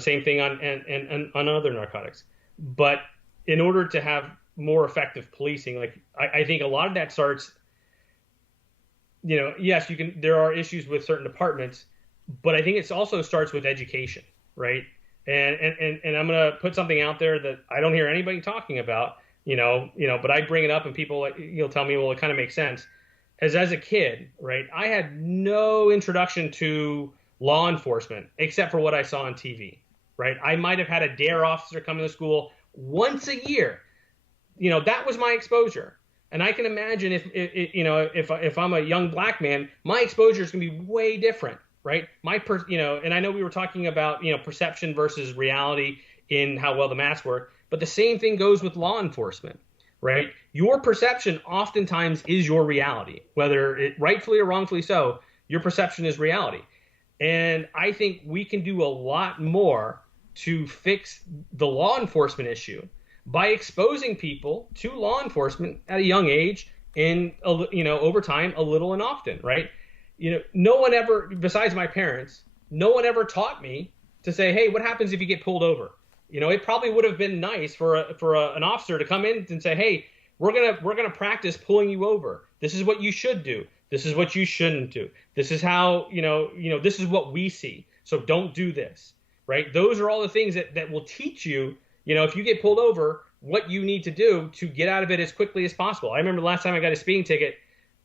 Same thing on other narcotics. But in order to have more effective policing, like I think a lot of that starts, yes, there are issues with certain departments, but I think it also starts with education, right? And I'm going to put something out there that I don't hear anybody talking about, but I bring it up and people, tell me, well, it kind of makes sense. As a kid, right, I had no introduction to law enforcement except for what I saw on TV, right? I might have had a DARE officer come to the school once a year. That was my exposure. And I can imagine if I'm a young black man, my exposure is going to be way different, right? And I know we were talking about, perception versus reality in how well the masks work, but the same thing goes with law enforcement, right? Your perception oftentimes is your reality, whether it rightfully or wrongfully so, your perception is reality. And I think we can do a lot more to fix the law enforcement issue by exposing people to law enforcement at a young age and, over time, a little and often, right? No one ever, besides my parents, no one ever taught me to say, hey, what happens if you get pulled over? It probably would have been nice for an officer to come in and say, hey, we're gonna practice pulling you over. This is what you should do. This is what you shouldn't do. This is how, this is what we see. So don't do this, right? Those are all the things that will teach you, if you get pulled over, what you need to do to get out of it as quickly as possible. I remember the last time I got a speeding ticket,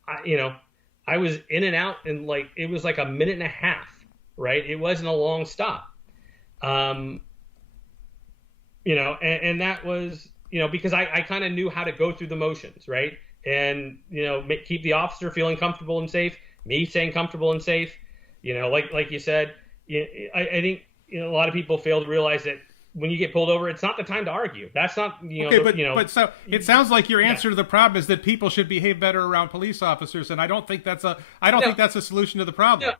I was in and out in it was like a minute and a half, right? It wasn't a long stop. And that was, because I kind of knew how to go through the motions, right? And, keep the officer feeling comfortable and safe, me staying comfortable and safe, like you said. I think, a lot of people fail to realize that when you get pulled over, it's not the time to argue. That's not, but so it sounds like your answer to the problem is that people should behave better around police officers. And I don't think that's a solution to the problem.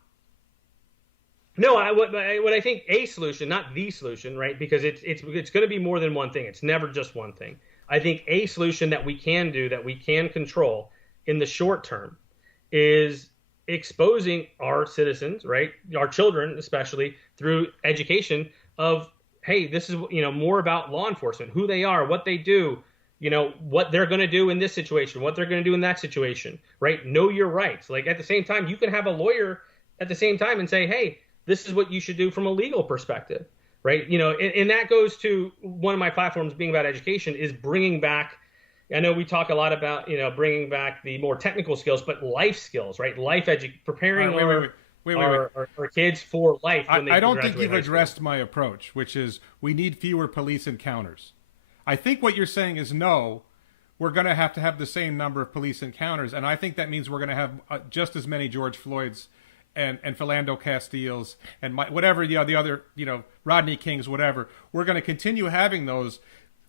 No, what I think a solution, not the solution, right? Because it's going to be more than one thing. It's never just one thing. I think a solution that we can do, that we can control in the short term, is exposing our citizens, right? Our children, especially, through education of, hey, this is, more about law enforcement, who they are, what they do, what they're going to do in this situation, what they're going to do in that situation, right? Know your rights. Like, at the same time, you can have a lawyer at the same time and say, hey, this is what you should do from a legal perspective, right? And that goes to one of my platforms being about education, is bringing back, I know we talk a lot about, bringing back the more technical skills, but life skills, right? Preparing our kids for life. When they I don't think you've addressed my approach, which is we need fewer police encounters. I think what you're saying is, no, we're going to have the same number of police encounters. And I think that means we're going to have just as many George Floyds and Philando Castiles and whatever, the other, Rodney Kings, whatever. We're going to continue having those,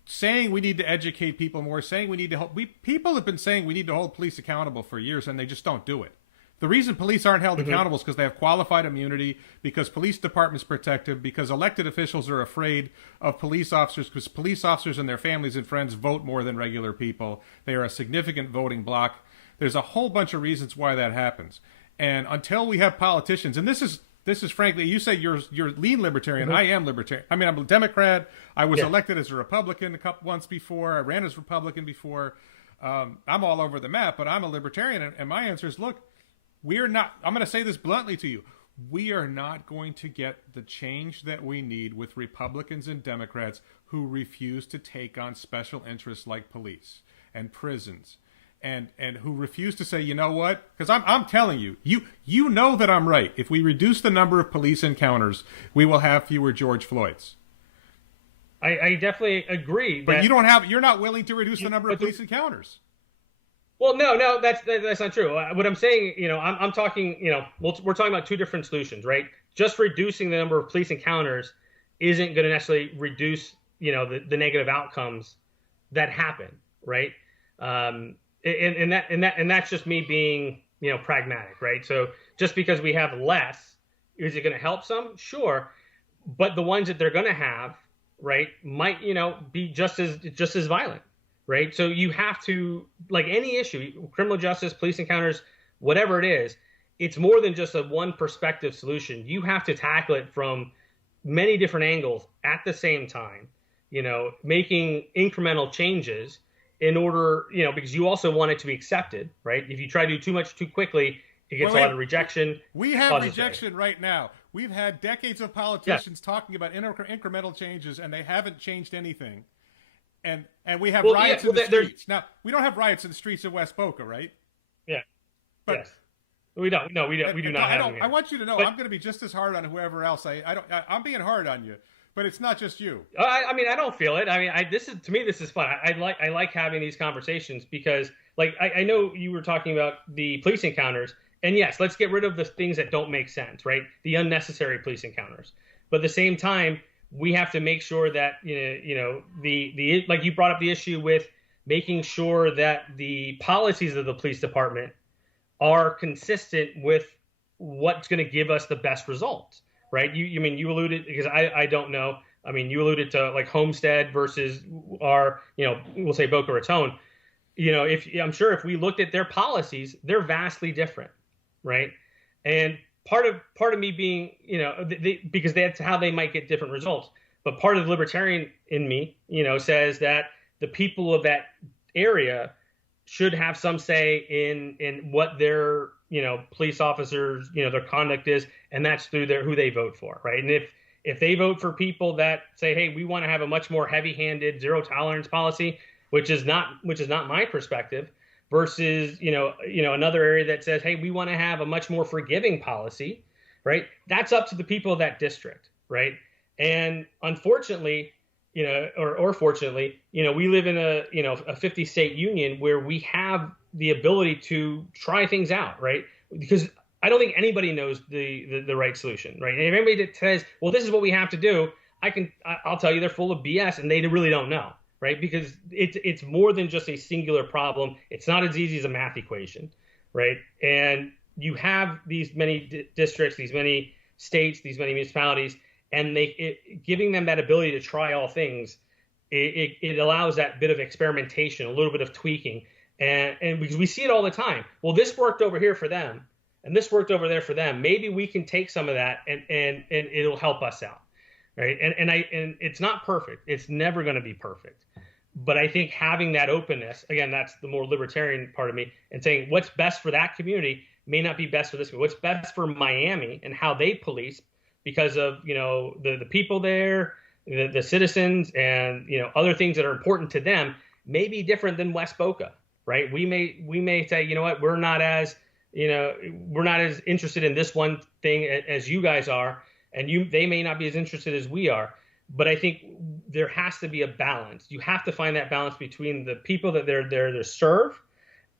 saying we need to educate people more, saying we need to people have been saying we need to hold police accountable for years, and they just don't do it. The reason police aren't held accountable is because they have qualified immunity, because police departments protect them, because elected officials are afraid of police officers, because police officers and their families and friends vote more than regular people. They are a significant voting bloc. There's a whole bunch of reasons why that happens. And until we have politicians, and this is frankly, you say you're lean libertarian. I am libertarian. I mean, I'm a Democrat. I was elected as a Republican once before. I ran as Republican before. I'm all over the map, but I'm a libertarian. And my answer is, look, we're not, I'm going to say this bluntly to you, we are not going to get the change that we need with Republicans and Democrats who refuse to take on special interests like police and prisons. And who refuse to say, you know what? Because I'm telling you, you know that I'm right. If we reduce the number of police encounters, we will have fewer George Floyds. I definitely agree. But you're not willing to reduce the number of police encounters. Well, no, that's not true. What I'm saying, I'm talking, we're talking about two different solutions, right? Just reducing the number of police encounters isn't going to necessarily reduce, the negative outcomes that happen, right? And that's just me being, pragmatic, right? So just because we have less, is it going to help some? Sure, but the ones that they're going to have, right, might be just as violent, right? So you have to, like any issue, criminal justice, police encounters, whatever it is, it's more than just a one perspective solution. You have to tackle it from many different angles at the same time, making incremental changes in order, because you also want it to be accepted, right? If you try to do too much too quickly, it gets a lot of rejection. We have rejection right now. We've had decades of politicians talking about incremental changes, and they haven't changed anything. And we have riots in the streets. Now, we don't have riots in the streets of West Boca, right? Yeah. But, yes. We don't. No, we do not have them here. I want you to know, I'm going to be just as hard on whoever else. I'm being hard on you, but it's not just you. I mean, I don't feel it. I mean, to me, this is fun. I like having these conversations because, like, I know you were talking about the police encounters, and yes, let's get rid of the things that don't make sense, right? The unnecessary police encounters. But at the same time, we have to make sure that the like you brought up the issue with making sure that the policies of the police department are consistent with what's going to give us the best results, right? You alluded, because I don't know. I mean, you alluded to like Homestead versus our, we'll say Boca Raton. I'm sure if we looked at their policies, they're vastly different, right? And part of me being, because that's how they might get different results. But part of the libertarian in me, says that the people of that area should have some say in what their police officers their conduct is, and that's through who they vote for, right? And if they vote for people that say, hey, we want to have a much more heavy-handed zero tolerance policy, which is not my perspective, versus another area that says, hey, we want to have a much more forgiving policy, right? That's up to the people of that district, right? And unfortunately, or fortunately, we live in a 50-state union where we have the ability to try things out, right? Because I don't think anybody knows the right solution, right? And if anybody that says, well, this is what we have to do, I'll tell you they're full of BS and they really don't know, right? Because it's more than just a singular problem. It's not as easy as a math equation, right? And you have these many districts, these many states, these many municipalities, and giving them that ability to try all things, it allows that bit of experimentation, a little bit of tweaking. And because we see it all the time. Well, this worked over here for them, and this worked over there for them. Maybe we can take some of that and it'll help us out, right? And it's not perfect. It's never going to be perfect. But I think having that openness, again, that's the more libertarian part of me, and saying what's best for that community may not be best for this community. What's best for Miami and how they police, because of the people there, the citizens, and other things that are important to them, may be different than West Boca, right? We may say, what, we're not as interested in this one thing as you guys are, and they may not be as interested as we are. But I think there has to be a balance. You have to find that balance between the people that they're there to serve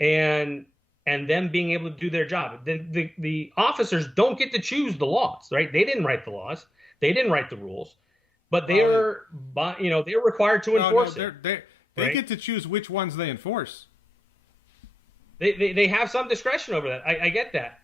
and them being able to do their job. The officers don't get to choose the laws, right? They didn't write the laws. They didn't write the rules, but they're required to enforce it. They get to choose which ones they enforce. They have some discretion over that. I get that,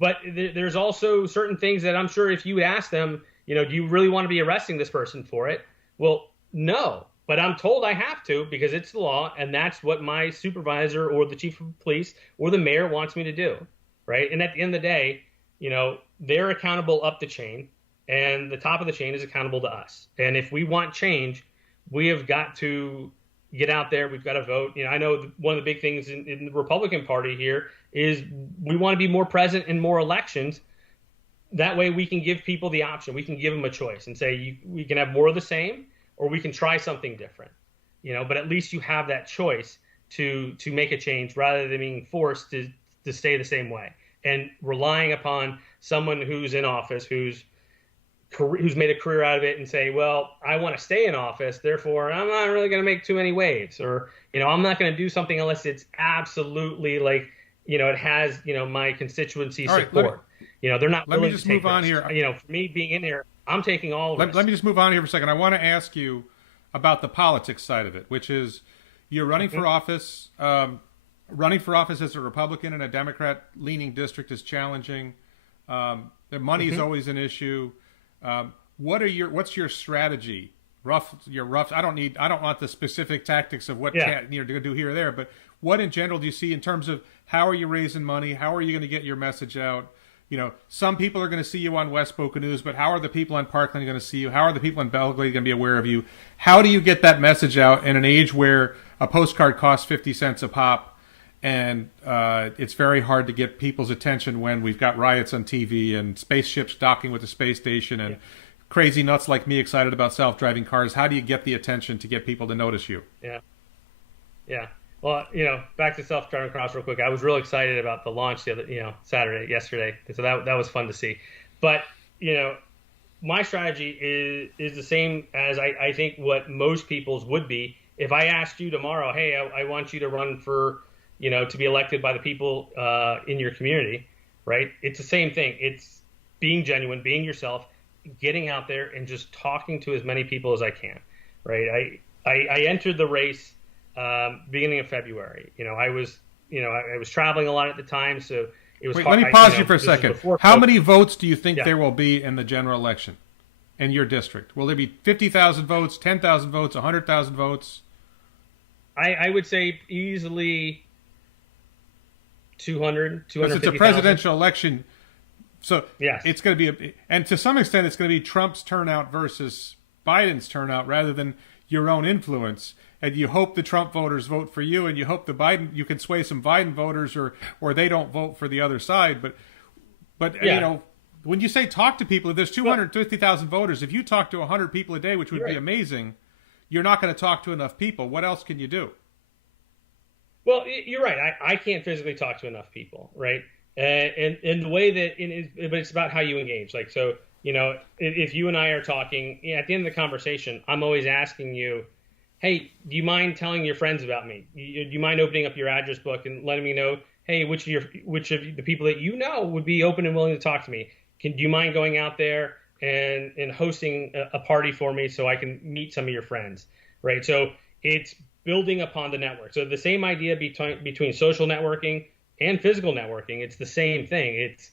but there's also certain things that I'm sure if you ask them, do you really want to be arresting this person for it? Well, no. But I'm told I have to because it's the law, and that's what my supervisor or the chief of police or the mayor wants me to do, right? And at the end of the day, they're accountable up the chain, and the top of the chain is accountable to us. And if we want change, we have got to get out there. We've got to vote. I know one of the big things in the Republican Party here is we want to be more present in more elections. That way we can give people the option. We can give them a choice and say we can have more of the same, or we can try something different, but at least you have that choice to make a change rather than being forced to stay the same way and relying upon someone who's in office, who's made a career out of it and say, well, I want to stay in office, therefore I'm not really going to make too many waves, or, I'm not going to do something unless it's absolutely like, it has, my constituency support. They're not. Let me just move on here. For me being in here, I'm taking all Let me just move on here for a second. I want to ask you about the politics side of it, which is you're running for office. running for office as a Republican in a Democrat-leaning district is challenging. The money is always an issue. What's your strategy? Rough. I don't want the specific tactics of what you're going to do here or there, but what in general do you see in terms of how are you raising money? How are you going to get your message out? Some people are going to see you on West Boca News, but how are the people in Parkland going to see you? How are the people in Belgrade going to be aware of you? How do you get that message out in an age where a postcard costs 50 cents a pop, and it's very hard to get people's attention when we've got riots on TV and spaceships docking with the space station and crazy nuts like me excited about self-driving cars? How do you get the attention to get people to notice you? Yeah. Well, back to self-driving cars real quick. I was real excited about the launch yesterday. So that was fun to see. But, my strategy is the same as I think what most people's would be. If I asked you tomorrow, hey, I want you to run for, to be elected by the people in your community, right? It's the same thing. It's being genuine, being yourself, getting out there and just talking to as many people as I can, right? I entered the race beginning of February. I was traveling a lot at the time, so it was. Wait, let me pause you for a second. How many votes do you think there will be in the general election in your district? Will there be 50,000 votes, 10,000 votes, 100,000 votes? I would say easily 200, 250,000. It's a presidential election. So yes. It's going to be, and to some extent, it's going to be Trump's turnout versus Biden's turnout rather than your own influence. And you hope the Trump voters vote for you, and you hope you can sway some Biden voters, or they don't vote for the other side. But when you say talk to people, if there's 250,000 voters, if you talk to 100 people a day, which would be amazing, you're not going to talk to enough people. What else can you do? Well, you're right. I can't physically talk to enough people, right? And the way that but it's about how you engage. Like, so, if you and I are talking, at the end of the conversation, I'm always asking you, hey, do you mind telling your friends about me? Do you mind opening up your address book and letting me know, hey, which of the people that would be open and willing to talk to me? Do you mind going out there and hosting a party for me so I can meet some of your friends, right? So it's building upon the network. So the same idea between social networking and physical networking, it's the same thing. It's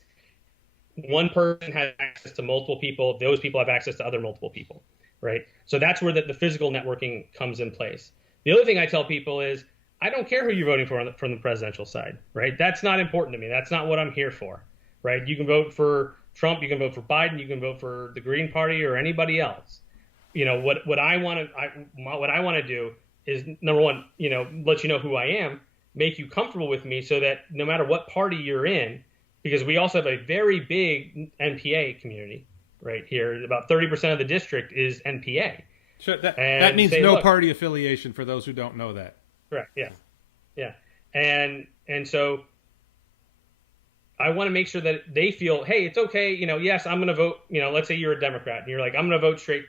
one person has access to multiple people. Those people have access to other multiple people, right? So that's where the physical networking comes in place. The other thing I tell people is, I don't care who you're voting for from the presidential side, right? That's not important to me. That's not what I'm here for, right? You can vote for Trump, you can vote for Biden, you can vote for the Green Party or anybody else. What I want to do is, number one, let you know who I am, make you comfortable with me so that no matter what party you're in, because we also have a very big NPA community right here. About 30% of the district is NPA. Sure, that means no party affiliation for those who don't know that. Correct. Yeah. And so I want to make sure that they feel, hey, it's okay. Yes, I'm going to vote. Let's say you're a Democrat and you're like, I'm going to vote straight.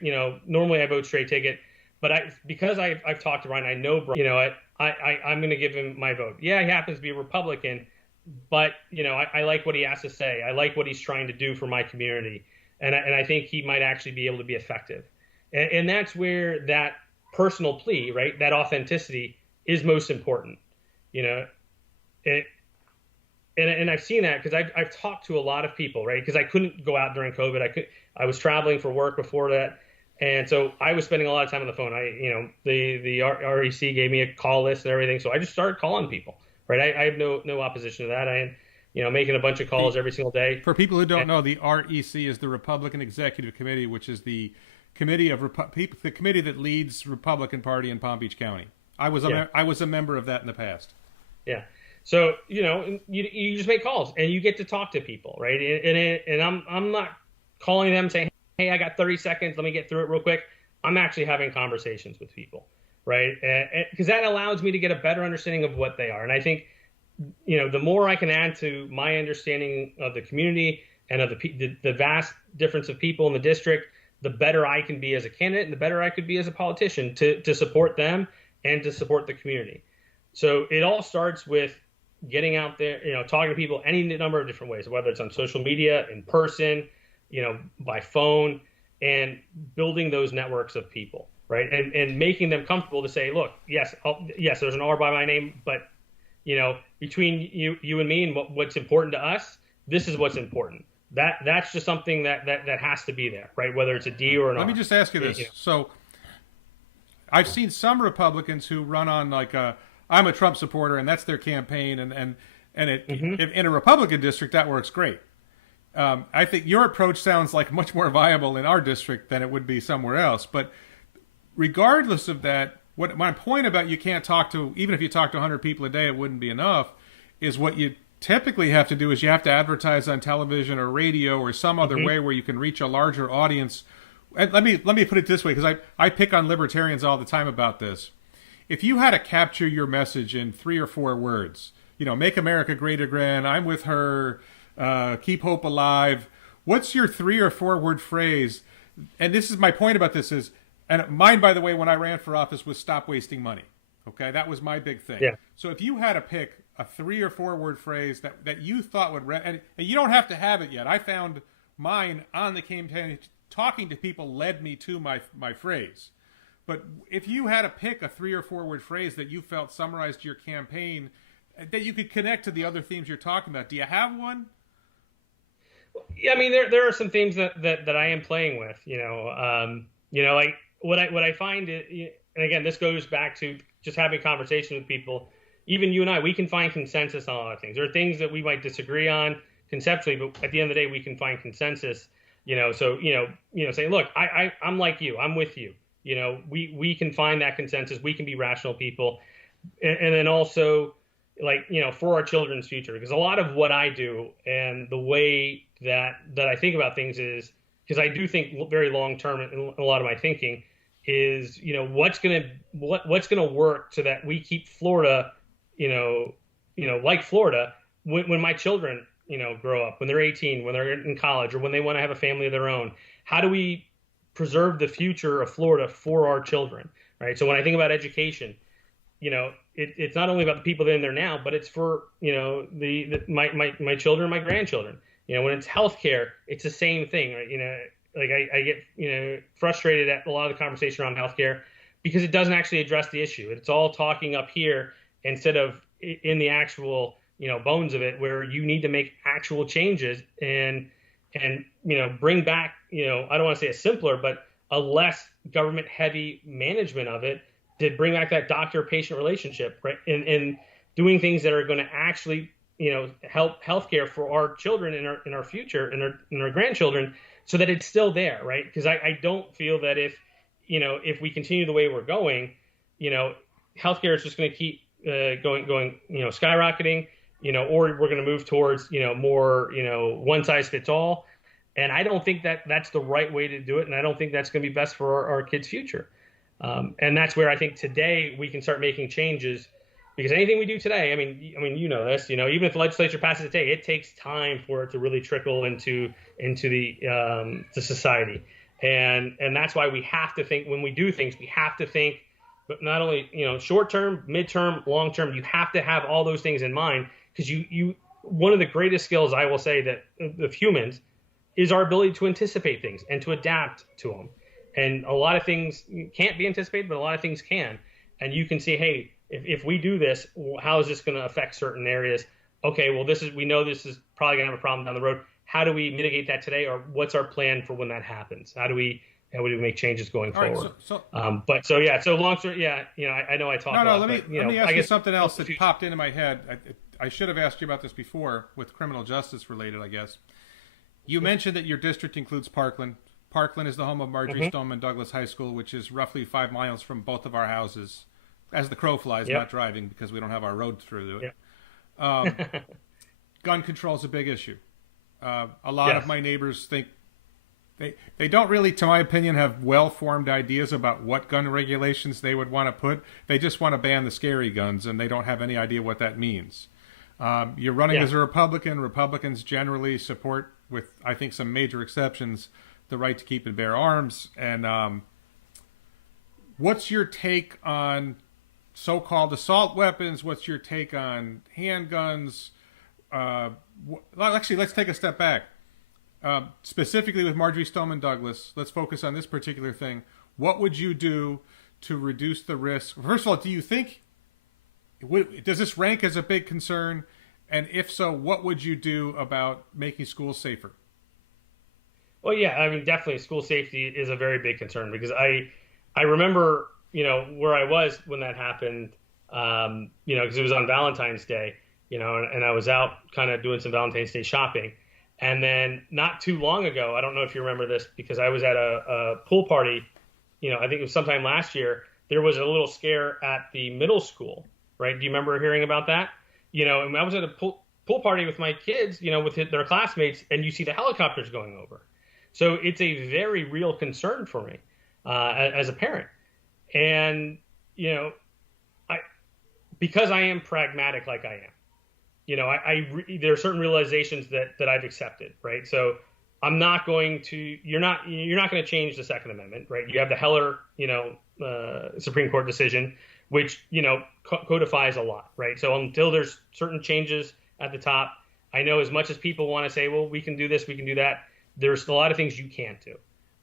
Normally I vote straight ticket, but because I've talked to Brian, I know Brian, I'm going to give him my vote. Yeah, he happens to be a Republican, but I like what he has to say. I like what he's trying to do for my community, and I think he might actually be able to be effective. And that's where that personal plea, right, that authenticity is most important. And I've seen that because I've talked to a lot of people, right? Because I couldn't go out during COVID. I was traveling for work before that. And so I was spending a lot of time on the phone. The REC gave me a call list and everything. So I just started calling people, right? I have no opposition to that. I am, making a bunch of calls every single day. For people who don't know, the REC is the Republican Executive Committee, which is the committee the committee that leads Republican Party in Palm Beach County. I was a member of that in the past. Yeah. So, you just make calls and you get to talk to people, right? And I'm not calling them saying, hey, I got 30 seconds. Let me get through it real quick. I'm actually having conversations with people, right? Because that allows me to get a better understanding of what they are. And I think, the more I can add to my understanding of the community and of the vast difference of people in the district, the better I can be as a candidate and the better I could be as a politician to support them and to support the community. So it all starts with getting out there, talking to people any number of different ways, whether it's on social media, in person, by phone, and building those networks of people, right? And making them comfortable to say, look, yes, there's an R by my name, but between you and me and what's important to us, this is what's important. That's just something that has to be there, right? Whether it's a D or an R. Let me just ask you this. So I've seen some Republicans who run on like I'm a Trump supporter and that's their campaign, and if in a Republican district that works great. I think your approach sounds like much more viable in our district than it would be somewhere else. But regardless of that, what my point about you can't talk to, even if you talk to 100 people a day, it wouldn't be enough, is what you typically have to do is you have to advertise on television or radio or some other way where you can reach a larger audience. And let me put it this way, because I pick on libertarians all the time about this. If you had to capture your message in 3 or 4 words, make America great again, I'm with her, keep hope alive, what's your 3 or 4 word phrase? And this is my point about this is, and mine, by the way, when I ran for office was stop wasting money. Okay, that was my big thing. Yeah. So if you had to pick a 3 or 4 word phrase that you thought would, and you don't have to have it yet. I found mine on the campaign. Talking to people led me to my phrase. But if you had to pick a 3 or 4 word phrase that you felt summarized your campaign, that you could connect to the other themes you're talking about, do you have one? Yeah, I mean, there are some themes that I am playing with. Like what I find it, and again, this goes back to just having conversations with people. Even you and I, we can find consensus on a lot of things. There are things that we might disagree on conceptually, but at the end of the day, we can find consensus. So saying, look, I'm like you, I'm with you. We can find that consensus. We can be rational people, and then also, like, for our children's future, because a lot of what I do and the way that I think about things is, because I do think very long term in a lot of my thinking is, what's gonna work so that we keep Florida, like Florida when my children, grow up, when they're 18, when they're in college, or when they want to have a family of their own. How do we preserve the future of Florida for our children, right? So when I think about education, it's not only about the people that are in there now, but it's for, my children, my grandchildren. When it's healthcare, it's the same thing, right? Like I get, frustrated at a lot of the conversation around healthcare because it doesn't actually address the issue. It's all talking up here instead of in the actual, bones of it, where you need to make actual changes and bring back, I don't want to say a simpler, but a less government heavy management of it, to bring back that doctor-patient relationship, right? And doing things that are going to actually, help healthcare for our children in our future and our grandchildren, so that it's still there, right? Because I don't feel that if we continue the way we're going, healthcare is just going to keep going, skyrocketing, or we're going to move towards, more, one size fits all. And I don't think that that's the right way to do it. And I don't think that's going to be best for our kids' future. And that's where I think today we can start making changes, because anything we do today, I mean, this, even if the legislature passes it today, it takes time for it to really trickle into the society. And that's why we have to think, when we do things, we have to think, but not only, short term, midterm, long term, you have to have all those things in mind, because one of the greatest skills, I will say, that of humans is our ability to anticipate things and to adapt to them. And a lot of things can't be anticipated, but a lot of things can. And you can see, hey, if we do this, how is this going to affect certain areas? Okay, well, we know this is probably going to have a problem down the road. How do we mitigate that today, or what's our plan for when that happens? How do we make changes going forward? Right, so long story, I know I talked. No, let me ask you something else that popped into my head. I should have asked you about this before, with criminal justice related, I guess. You mentioned that your district includes Parkland. Parkland is the home of Marjorie Stoneman Douglas High School, which is roughly 5 miles from both of our houses, as the crow flies, not driving, because we don't have our road through it. Gun control is a big issue. A lot of my neighbors think they don't really, to my opinion, have well-formed ideas about what gun regulations they would want to put. They just want to ban the scary guns, and they don't have any idea what that means. You're running as a Republican. Republicans generally support, with I think some major exceptions, the right to keep and bear arms. And what's your take on so-called assault weapons? What's your take on handguns? Actually, let's take a step back. Specifically with Marjorie Stoneman Douglas, let's focus on this particular thing. What would you do to reduce the risk? First of all, do you think, Does this rank as a big concern? And if so, what would you do about making schools safer? Well, yeah, I mean, definitely school safety is a very big concern because I remember, where I was when that happened, because it was on Valentine's Day, and I was out kind of doing some Valentine's Day shopping. And then not too long ago, I don't know if you remember this because I was at a pool party, I think it was sometime last year, there was a little scare at the middle school, right? Do you remember hearing about that? And I was at a pool party with my kids, with their classmates, and you see the helicopters going over. So it's a very real concern for me as a parent. And, because I am pragmatic like I am, there are certain realizations that I've accepted, right? So I'm not going to, you're not going to change the Second Amendment, right? You have the Heller, Supreme Court decision, which, codifies a lot, right? So until there's certain changes at the top, I know as much as people want to say, well, we can do this, we can do that, there's a lot of things you can't do.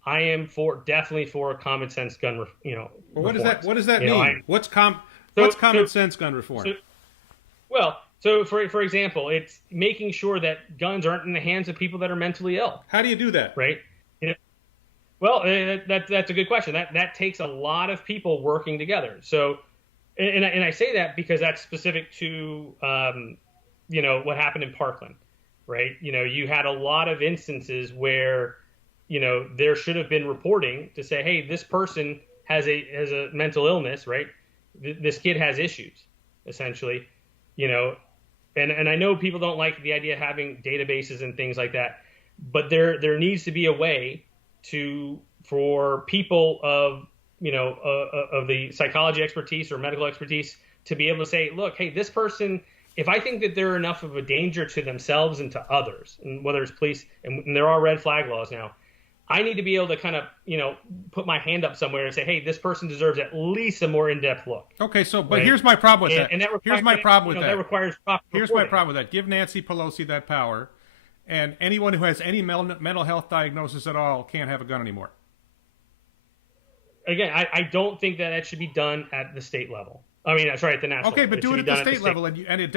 I am definitely for common sense gun, well, what does that mean? What's common sense gun reform? So for example, it's making sure that guns aren't in the hands of people that are mentally ill. How do you do that? Right. Well, that's a good question. That takes a lot of people working together. So, and I say that because that's specific to, what happened in Parkland, right? You had a lot of instances where, there should have been reporting to say, hey, this person has a mental illness, right? This kid has issues, essentially, and I know people don't like the idea of having databases and things like that, but there needs to be a way for people of the psychology expertise or medical expertise to be able to say, look, hey, this person, if I think that they're enough of a danger to themselves and to others, and whether it's police, and there are red flag laws now, I need to be able to kind of, put my hand up somewhere and say, hey, this person deserves at least a more in-depth look. Okay, so, but right? Here's my problem with that. And that here's my problem with that. That requires proper Here's reporting. my problem with that. Give Nancy Pelosi that power, and anyone who has any mental health diagnosis at all can't have a gun anymore. Again, I don't think that should be done at the state level. I mean, sorry, at the national level. Okay, but do it at the state level, and a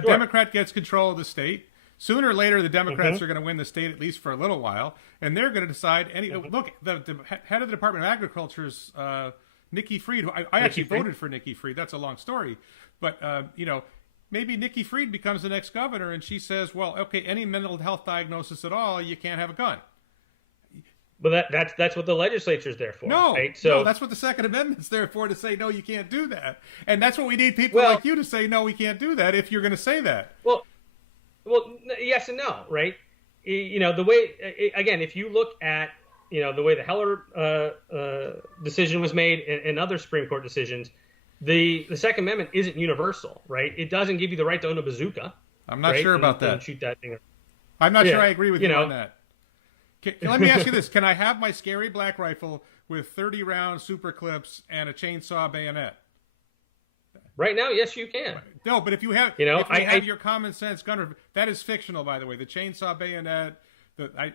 Democrat gets control of the state. Sooner or later, the Democrats are going to win the state, at least for a little while, and they're going to decide. Look, the head of the Department of Agriculture's Nikki Fried. I actually voted for Nikki Fried. That's a long story, but maybe Nikki Fried becomes the next governor, and she says, "Well, okay, any mental health diagnosis at all, you can't have a gun." But that's what the legislature's there for. No, right? No, that's what the Second Amendment's there for, to say no, you can't do that, and that's what we need people like you to say no, we can't do that. If you're going to say that, Well, yes and no, right? The way, again, if you look at, the way the Heller decision was made and other Supreme Court decisions, the Second Amendment isn't universal, right? It doesn't give you the right to own a bazooka. I'm not sure about that. And shoot that thing. I'm not sure I agree with you on that. Let me ask you this. Can I have my scary black rifle with 30-round super clips and a chainsaw bayonet? Right now, yes, you can. No, but if you have, have your common sense gun, that is fictional, by the way. The chainsaw bayonet, I'm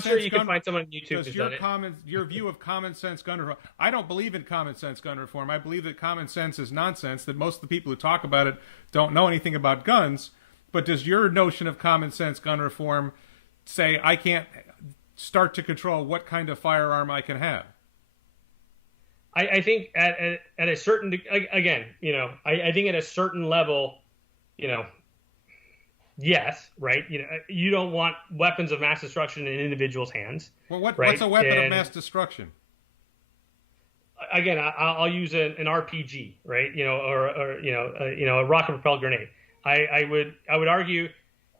sure you can find someone on YouTube who's done it. Your view of common sense gun reform? I don't believe in common sense gun reform. I believe that common sense is nonsense. That most of the people who talk about it don't know anything about guns. But does your notion of common sense gun reform say I can't start to control what kind of firearm I can have? I think at a certain, again, I think at a certain level, yes, right. You don't want weapons of mass destruction in individuals' hands. Well, what's a weapon of mass destruction? Again, I'll use an RPG, right? Or a rocket propelled grenade. I would argue,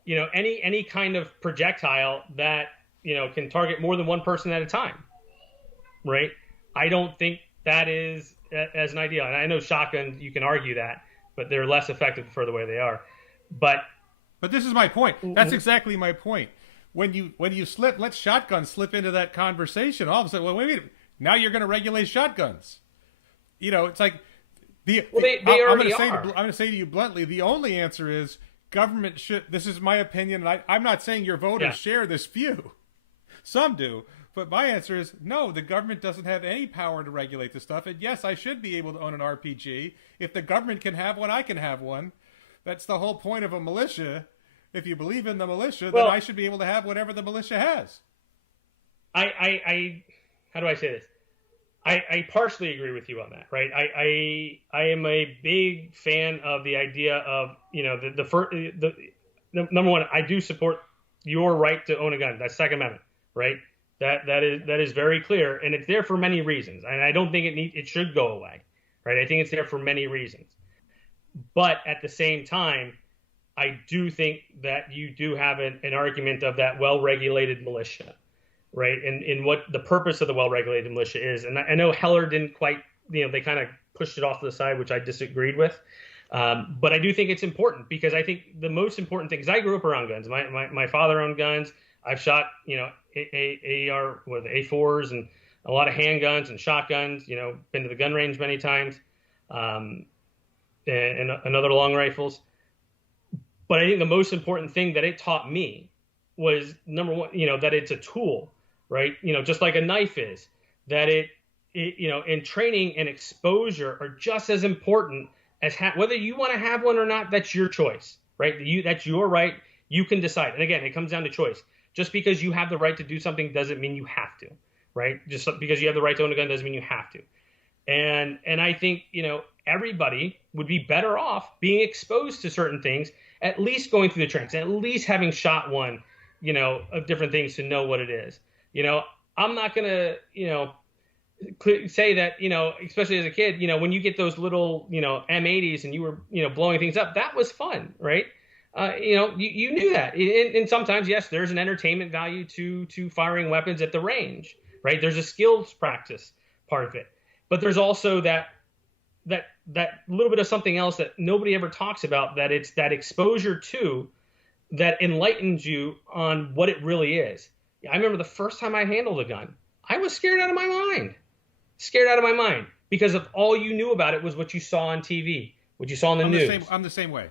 any kind of projectile that can target more than one person at a time, right? I don't think that is as an ideal. And I know shotguns, you can argue that, but they're less effective for the way they are. But this is my point. That's exactly my point. When you let shotguns slip into that conversation, all of a sudden, well, wait a minute, now you're going to regulate shotguns. It's like they already are. I'm going to say to you bluntly, the only answer is government should. This is my opinion, and I'm not saying your voters share this view. Some do. But my answer is no, the government doesn't have any power to regulate this stuff. And yes, I should be able to own an RPG. If the government can have one, I can have one. That's the whole point of a militia. If you believe in the militia, then I should be able to have whatever the militia has. I how do I say this? I partially agree with you on that, right? I am a big fan of the idea of, the number one, I do support your right to own a gun. That's Second Amendment, right? That is very clear, and it's there for many reasons. And I don't think it should go away, right? I think it's there for many reasons. But at the same time, I do think that you do have an argument of that well-regulated militia, right? And what the purpose of the well-regulated militia is. And I know Heller didn't quite, they kind of pushed it off to the side, which I disagreed with. But I do think it's important because I think the most important thing is I grew up around guns. My father owned guns. I've shot, A4s and a lot of handguns and shotguns, been to the gun range many times, and other long rifles. But I think the most important thing that it taught me was, number one, that it's a tool, right? Just like a knife is, that in training and exposure are just as important as whether you want to have one or not. That's your choice, right? That's your right. You can decide. And again, it comes down to choice. Just because you have the right to do something doesn't mean you have to, right? Just because you have the right to own a gun doesn't mean you have to. And I think, everybody would be better off being exposed to certain things, at least going through the trainings, at least having shot one, of different things to know what it is. I'm not going to, say that, especially as a kid, when you get those little, M80s and you were, blowing things up, that was fun, right? You knew that. And sometimes, yes, there's an entertainment value to firing weapons at the range, right? There's a skills practice part of it. But there's also that little bit of something else that nobody ever talks about, that it's that exposure to that enlightens you on what it really is. I remember the first time I handled a gun, I was scared out of my mind because of all you knew about it was what you saw on TV, what you saw on the news. I'm the same way.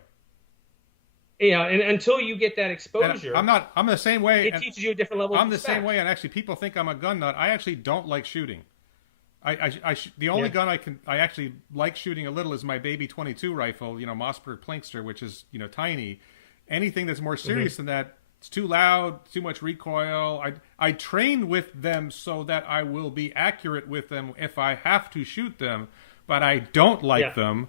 And until you get that exposure, I'm the same way. It teaches you a different level. I'm the same way, and actually, people think I'm a gun nut. I actually don't like shooting. The only gun I actually like shooting a little is my baby .22 rifle, Mossberg Plinkster, which is tiny. Anything that's more serious than that, it's too loud, too much recoil. I train with them so that I will be accurate with them if I have to shoot them, but I don't like them.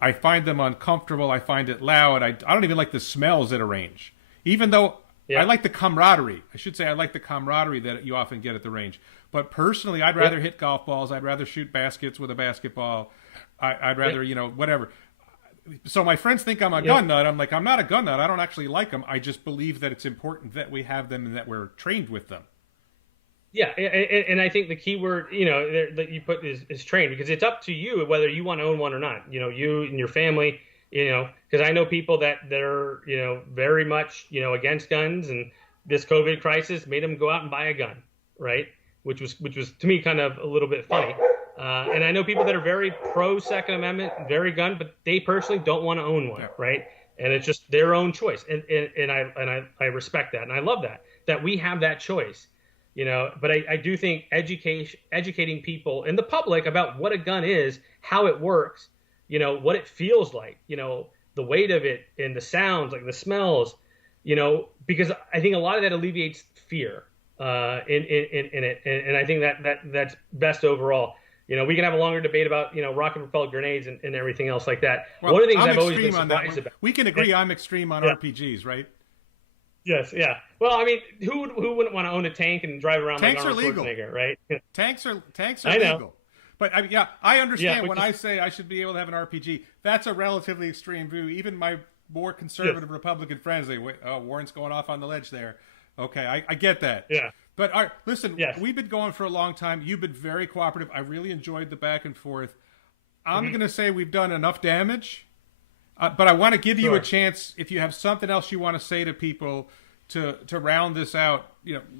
I find them uncomfortable. I find it loud. I don't even like the smells at a range, even though I like the camaraderie. I should say I like the camaraderie that you often get at the range. But personally, I'd rather hit golf balls. I'd rather shoot baskets with a basketball. I'd rather, whatever. So my friends think I'm a gun nut. I'm like, I'm not a gun nut. I don't actually like them. I just believe that it's important that we have them and that we're trained with them. Yeah, and I think the key word, that you put is trained, because it's up to you whether you want to own one or not. You and your family, because I know people that are, very much, against guns, and this COVID crisis made them go out and buy a gun, right? Which was to me kind of a little bit funny. And I know people that are very pro Second Amendment, very gun, but they personally don't want to own one, right? And it's just their own choice, and I respect that, and I love that we have that choice. But I do think educating people and the public about what a gun is, how it works, what it feels like, the weight of it and the sounds, like the smells, because I think a lot of that alleviates fear in it. And I think that's best overall. We can have a longer debate about, rocket propelled grenades and everything else like that. Well, one of the things I'm I've always been extreme on surprised that. about. We can agree I'm extreme on RPGs, right? Yes, yeah. Well, I mean, who wouldn't want to own a tank and drive around Tanks like are Arnold legal. Schwarzenegger, right? Tanks are I know. legal. But I understand Yeah, when I say I should be able to have an RPG. That's a relatively extreme view. Even my more conservative Republican friends, Warren's going off on the ledge there. Okay, I get that. Yeah. But listen, we've been going for a long time. You've been very cooperative. I really enjoyed the back and forth. I'm going to say we've done enough damage, but I want to give you a chance. If you have something else you want to say to people to round this out,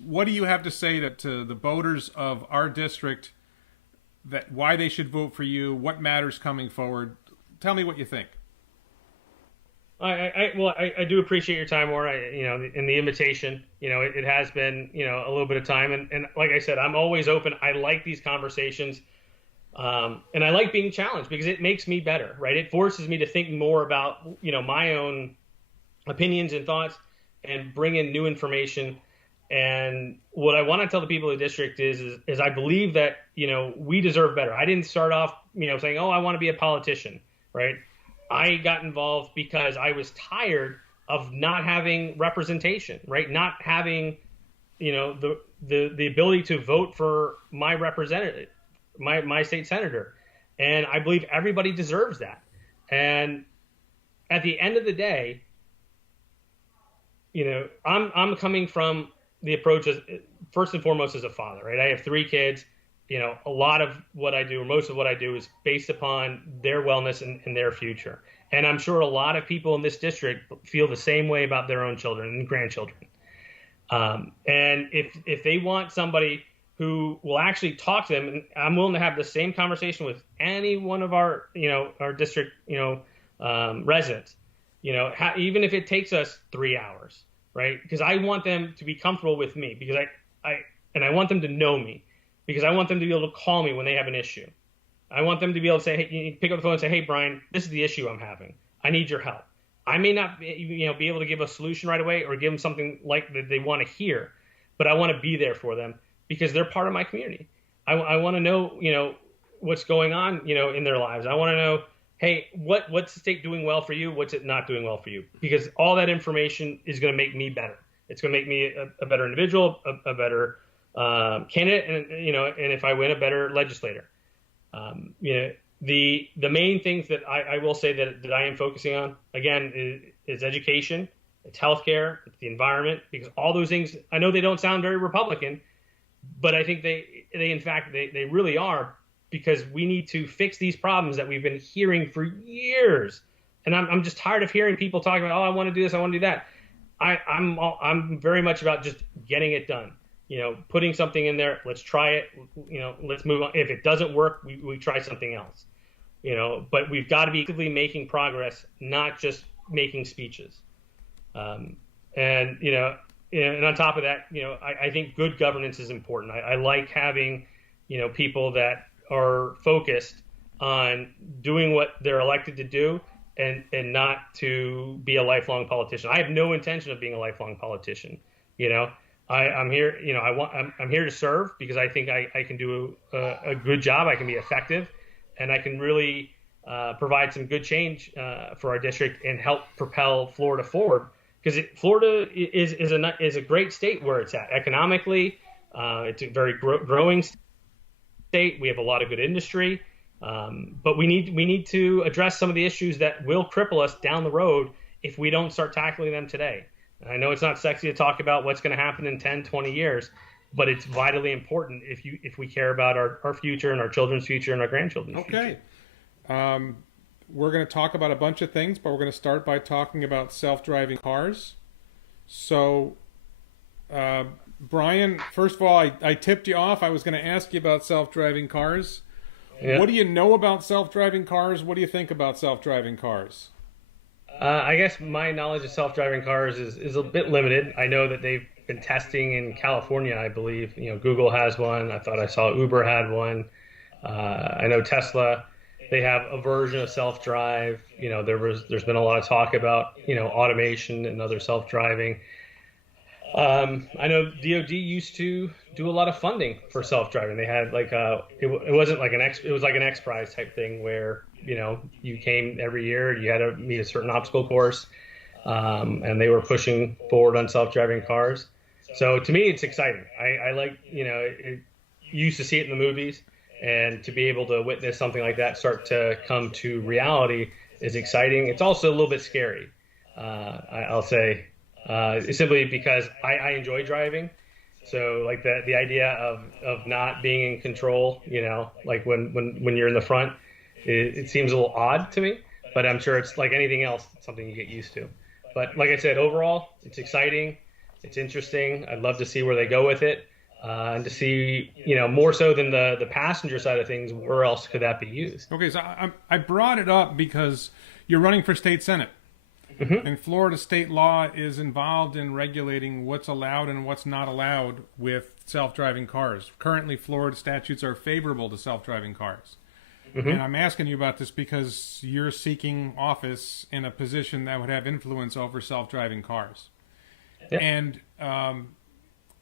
what do you have to say to the voters of our district, that why they should vote for you, what matters coming forward? Tell me what you think. I do appreciate your time, Warren. And the invitation. It has been, a little bit of time, and like I said, I'm always open. I like these conversations, and I like being challenged because it makes me better, right? It forces me to think more about, my own opinions and thoughts, and bring in new information. And what I want to tell the people of the district is I believe that, we deserve better. I didn't start off, saying, oh, I want to be a politician, right? I got involved because I was tired of not having representation, right? Not having, the ability to vote for my representative, my state senator. And I believe everybody deserves that. And at the end of the day, I'm coming from the approach as, first and foremost, as a father, right? I have 3 kids. A lot of what I do, or most of what I do, is based upon their wellness and their future. And I'm sure a lot of people in this district feel the same way about their own children and grandchildren. And if they want somebody who will actually talk to them, and I'm willing to have the same conversation with any one of our district, residents, even if it takes us 3 hours, right? Because I want them to be comfortable with me, because I want them to know me. Because I want them to be able to call me when they have an issue. I want them to be able to say, hey, you pick up the phone and say, hey, Brian, this is the issue I'm having. I need your help. I may not be able to give a solution right away or give them something like that they want to hear, but I want to be there for them because they're part of my community. I want to know, what's going on, in their lives. I want to know, hey, what's the state doing well for you? What's it not doing well for you? Because all that information is going to make me better. It's going to make me a better individual, a better candidate, and if I win, a better legislator. The main things that I will say that I am focusing on, again, is education, it's healthcare, it's the environment, because all those things, I know they don't sound very Republican, but I think they in fact, they really are, because we need to fix these problems that we've been hearing for years. And I'm just tired of hearing people talking about, oh, I want to do this, I want to do that. I'm very much about just getting it done. Putting something in there, let's try it, let's move on. If it doesn't work, we try something else, but we've got to be actively making progress, not just making speeches. And on top of that, I think good governance is important. I like having, people that are focused on doing what they're elected to do, and not to be a lifelong politician. I have no intention of being a lifelong politician. I'm here, I'm here to serve, because I think I can do a good job. I can be effective, and I can really provide some good change for our district and help propel Florida forward. Because Florida is a great state where it's at economically. It's a very growing state. We have a lot of good industry, but we need to address some of the issues that will cripple us down the road if we don't start tackling them today. I know it's not sexy to talk about what's going to happen in 10, 20 years, but it's vitally important if we care about our future and our children's future and our grandchildren's future. Okay. We're going to talk about a bunch of things, but we're going to start by talking about self-driving cars. So, Brian, first of all, I tipped you off. I was going to ask you about self-driving cars. Yeah. What do you know about self-driving cars? What do you think about self-driving cars? I guess my knowledge of self-driving cars is a bit limited. I know that they've been testing in California, I believe. Google has one. I thought I saw Uber had one. I know Tesla, they have a version of self-drive. There's been a lot of talk about, automation and other self-driving. I know DOD used to do a lot of funding for self-driving. They had it wasn't like it was like an X Prize type thing where, you came every year, you had to meet a certain obstacle course, and they were pushing forward on self-driving cars. So to me, it's exciting. I like, you used to see it in the movies, and to be able to witness something like that start to come to reality is exciting. It's also a little bit scary. I'll say, simply because I enjoy driving. So like the idea of not being in control, like when you're in the front, it seems a little odd to me, but I'm sure it's like anything else, something you get used to. But like I said, overall, it's exciting. It's interesting. I'd love to see where they go with it, and to see, more so than the passenger side of things, where else could that be used? Okay, so I brought it up because you're running for state senate. And Florida state law is involved in regulating what's allowed and what's not allowed with self-driving cars. Currently, Florida statutes are favorable to self-driving cars. And I'm asking you about this because you're seeking office in a position that would have influence over self-driving cars. Yeah.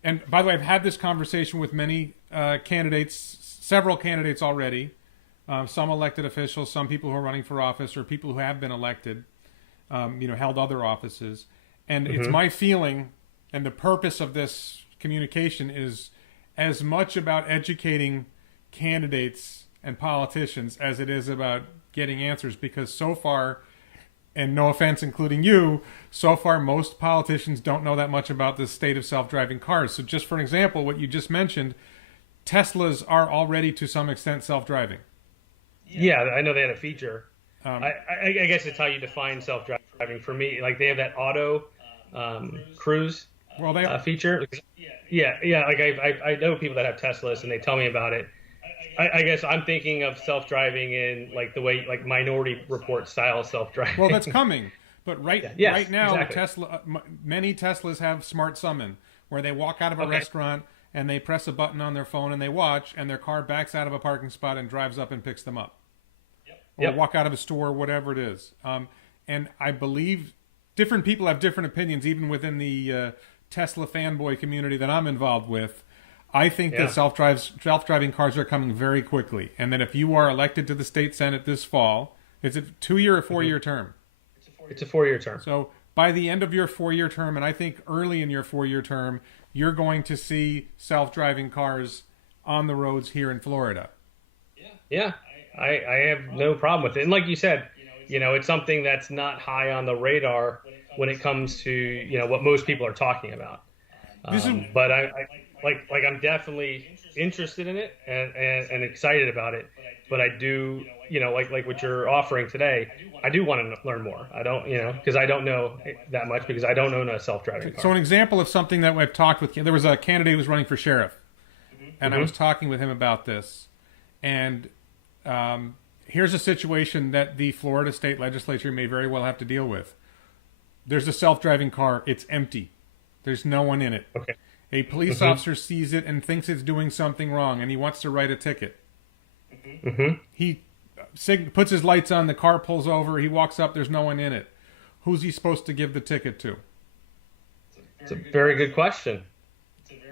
And by the way, I've had this conversation with many candidates, several candidates already, some elected officials, some people who are running for office, or people who have been elected, held other offices. And it's my feeling, and the purpose of this communication is as much about educating candidates and politicians as it is about getting answers, because so far, and no offense including you, so far most politicians don't know that much about the state of self-driving cars. So just for an example, what you just mentioned, Teslas are already to some extent self-driving. Yeah, I know they had a feature. I guess it's how you define self-driving. For me, like they have that auto cruise feature. Yeah. Like I know people that have Teslas and they tell me about it. I guess I'm thinking of self-driving in like the way like Minority Report style self-driving. Well, that's coming, but right now, exactly. Many Teslas have smart summon, where they walk out of a restaurant and they press a button on their phone and they watch, and their car backs out of a parking spot and drives up and picks them up. Or walk out of a store, whatever it is. And I believe different people have different opinions, even within the Tesla fanboy community that I'm involved with. I think that self-driving cars are coming very quickly, and that if you are elected to the state senate this fall, is it 2-year or 4-year term? It's a 4-year term. So by the end of your 4-year term, and I think early in your 4-year term, you're going to see self-driving cars on the roads here in Florida. Yeah, I have no problem with it. And like you said, it's something that's not high on the radar when it comes to, what most people are talking about. But I'm definitely interested in it and excited about it. But I do, like what you're offering today, I do want to learn more. I don't, because I don't know that much, because I don't own a self-driving car. So an example of something that I've talked with, there was a candidate who was running for sheriff, and I was talking with him about this. And here's a situation that the Florida state legislature may very well have to deal with. There's a self-driving car. It's empty. There's no one in it. Okay. A police officer sees it and thinks it's doing something wrong, and he wants to write a ticket. He puts his lights on, the car pulls over, he walks up, there's no one in it. Who's he supposed to give the ticket to? It's a very good question.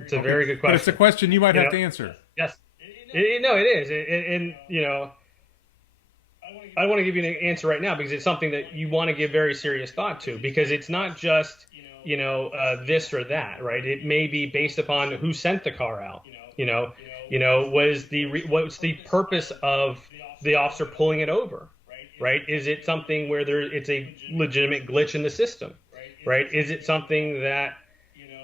It's a very good question. But it's a question you might have to answer. Yes. No, it is. And I want to give you an answer right now, because it's something that you want to give very serious thought to, because it's not just this or that, right? It may be based upon who sent the car out. What's the purpose of the officer pulling it over, right? Is it something where it's a legitimate glitch in the system, right? Is it something that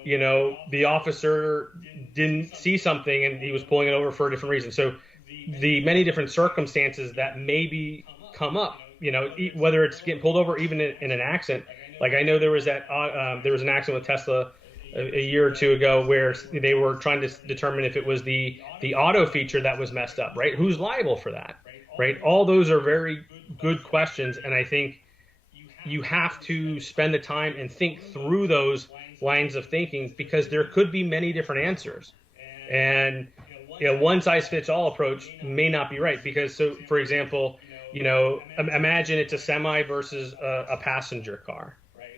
the officer didn't see something and he was pulling it over for a different reason? So the many different circumstances that maybe come up, whether it's getting pulled over, even in an accident. Like I know there was an accident with Tesla a year or two ago where they were trying to determine if it was the auto feature that was messed up, right? Who's liable for that, right? All those are very good questions, and I think you have to spend the time and think through those lines of thinking, because there could be many different answers, and one size fits all approach may not be right. Because, so for example, imagine it's a semi versus a passenger car.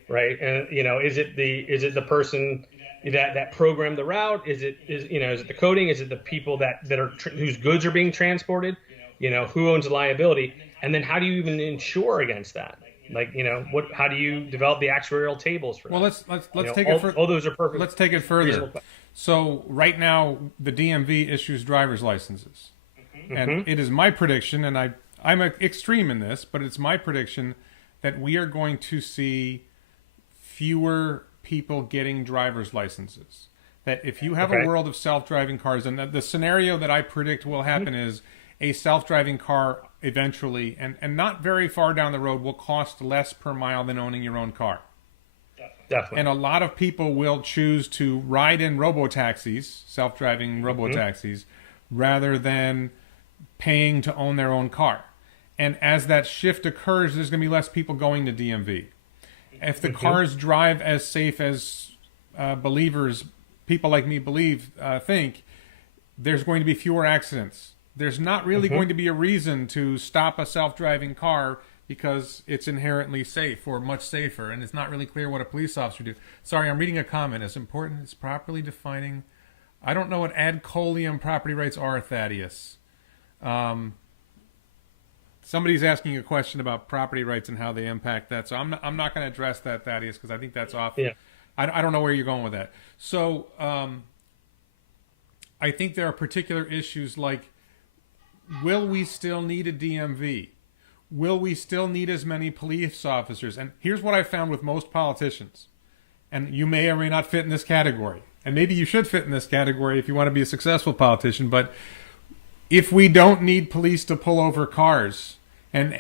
Right, and is it the person that programmed the route? Is it the coding? Is it the people that are whose goods are being transported? Who owns the liability? And then how do you even insure against that? Like, how do you develop the actuarial tables for that? Well, let's take it further. All those are perfect. Let's take it further. So right now, the DMV issues driver's licenses, and it is my prediction, and I'm extreme in this, but it's my prediction that we are going to see fewer people getting driver's licenses. That if you have a world of self-driving cars, and the scenario that I predict will happen is a self-driving car eventually, and not very far down the road, will cost less per mile than owning your own car. Definitely. And a lot of people will choose to ride in robo-taxis, self-driving robo-taxis, rather than paying to own their own car. And as that shift occurs, there's going to be less people going to DMV. if the cars drive as safe as believers, people like me think, there's going to be fewer accidents. There's not really going to be a reason to stop a self-driving car because it's inherently safe or much safer, and it's not really clear what a police officer do. Sorry, I'm reading a comment. As important as properly defining, I don't know what ad coelum property rights are, Thaddeus. Somebody's asking a question about property rights and how they impact that, so I'm not going to address that, Thaddeus, because I think that's off. Yeah. I don't know where you're going with that. So I think there are particular issues like, will we still need a DMV? Will we still need as many police officers? And here's what I found with most politicians, and you may or may not fit in this category, and maybe you should fit in this category if you want to be a successful politician, but if we don't need police to pull over cars, and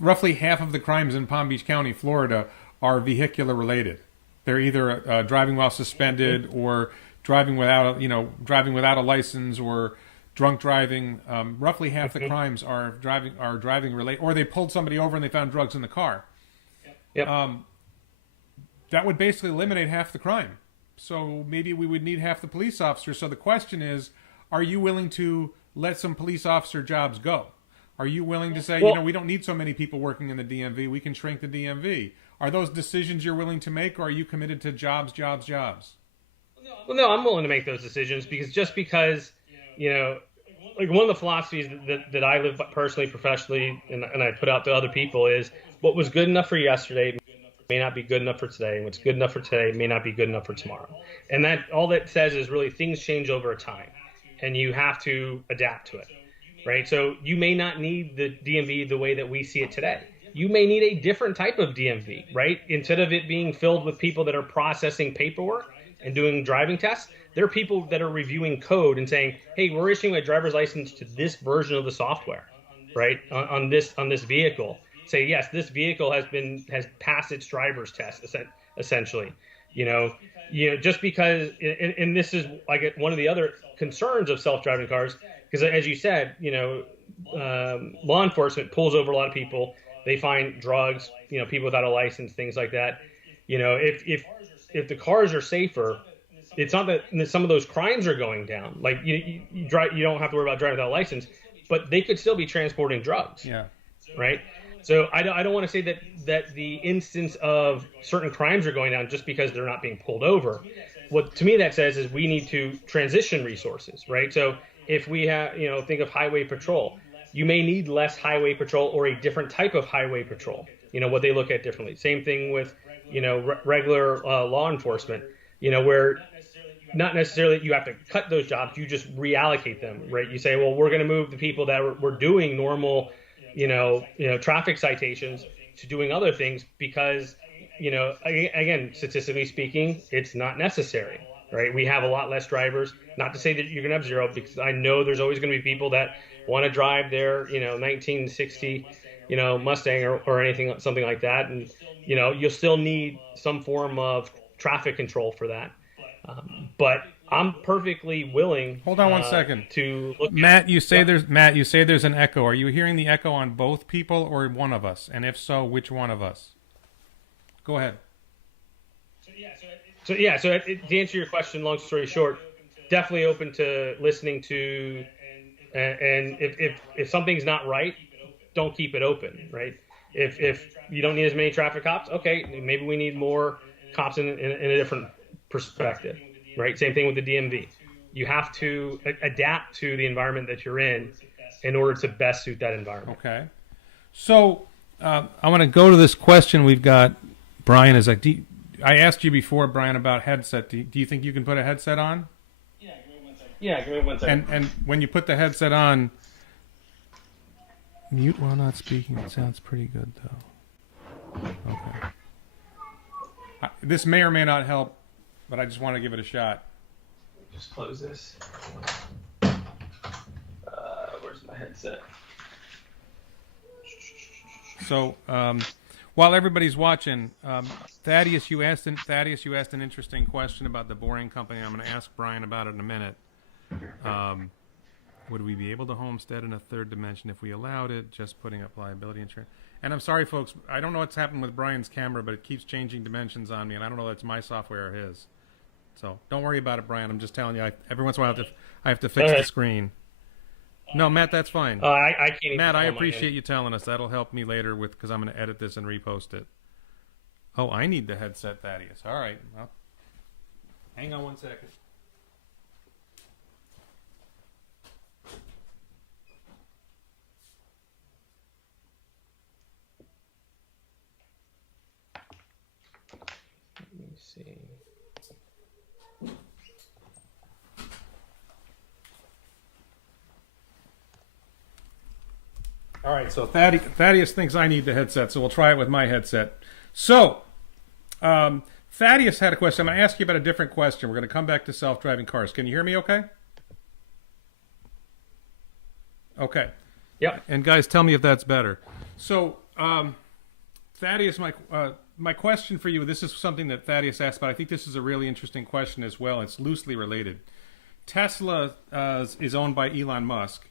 roughly half of the crimes in Palm Beach County, Florida, are vehicular related. They're either driving while suspended or driving without a license or drunk driving. Roughly half the crimes are driving related, or they pulled somebody over and they found drugs in the car. Yep. That would basically eliminate half the crime. So maybe we would need half the police officers. So the question is, are you willing to let some police officer jobs go? Are you willing to say, we don't need so many people working in the DMV, we can shrink the DMV? Are those decisions you're willing to make, or are you committed to jobs? Well, no, I'm willing to make those decisions because like one of the philosophies that I live personally, professionally, and I put out to other people is what was good enough for yesterday may not be good enough for today, and what's good enough for today may not be good enough for tomorrow. And that all that says is really things change over time, and you have to adapt to it, right? So you may not need the DMV the way that we see it today. You may need a different type of DMV, right? Instead of it being filled with people that are processing paperwork and doing driving tests, there are people that are reviewing code and saying, hey, we're issuing a driver's license to this version of the software, right? On this vehicle. Say, yes, this vehicle has passed its driver's test, essentially. Just because, and this is like one of the other concerns of self-driving cars, because as you said, law enforcement pulls over a lot of people. They find drugs, people without a license, things like that. If the cars are safer, it's not that some of those crimes are going down. Like you don't have to worry about driving without a license, but they could still be transporting drugs. Yeah. Right. So I don't want to say that the instance of certain crimes are going down just because they're not being pulled over. What to me that says is we need to transition resources. Right. So if we have, think of highway patrol, you may need less highway patrol or a different type of highway patrol. What they look at differently. Same thing with, regular law enforcement, where not necessarily you have to cut those jobs, you just reallocate them, right? You say, well, we're going to move the people that were doing normal, traffic citations to doing other things because, again, statistically speaking, it's not necessary, right? We have a lot less drivers. Not to say that you're going to have zero, because I know there's always going to be people that want to drive their, 1960, Mustang or anything, something like that. And, you'll still need some form of traffic control for that. But I'm perfectly willing. Hold on 1 second. To look Matt, you say there's an echo. Are you hearing the echo on both people or one of us? And if so, which one of us? Go ahead. So to answer your question, long story short, definitely open to listening to, and if something's not right, don't keep it open, right? If you don't need as many traffic cops, okay, maybe we need more cops in a different perspective, right? Same thing with the DMV. You have to adapt to the environment that you're in order to best suit that environment. Okay. So I want to go to this question we've got. Brian is like, I asked you before, Brian, about headset. Do you think you can put a headset on? Yeah, give me 1 second. And when you put the headset on, mute while not speaking. It sounds pretty good, though. Okay. This may or may not help, but I just want to give it a shot. Just close this. Where's my headset? So, while everybody's watching, Thaddeus, you asked an interesting question about the boring company. I'm going to ask Brian about it in a minute. Would we be able to homestead in a third dimension if we allowed it? Just putting up liability insurance. And I'm sorry, folks. I don't know what's happened with Brian's camera, but it keeps changing dimensions on me, and I don't know if it's my software or his. So don't worry about it, Brian. I'm just telling you. Every once in a while, I have to fix the screen. No, Matt, that's fine. I can't. Matt, I appreciate you telling us. That'll help me later because I'm going to edit this and repost it. Oh, I need the headset, Thaddeus. All right. Well, hang on 1 second. Let me see. All right, so Thaddeus thinks I need the headset, so we'll try it with my headset. So, Thaddeus had a question. I'm going to ask you about a different question. We're going to come back to self-driving cars. Can you hear me okay? Okay. Yep. And guys, tell me if that's better. So, Thaddeus, my question for you, this is something that Thaddeus asked, but I think this is a really interesting question as well. It's loosely related. Tesla is owned by Elon Musk.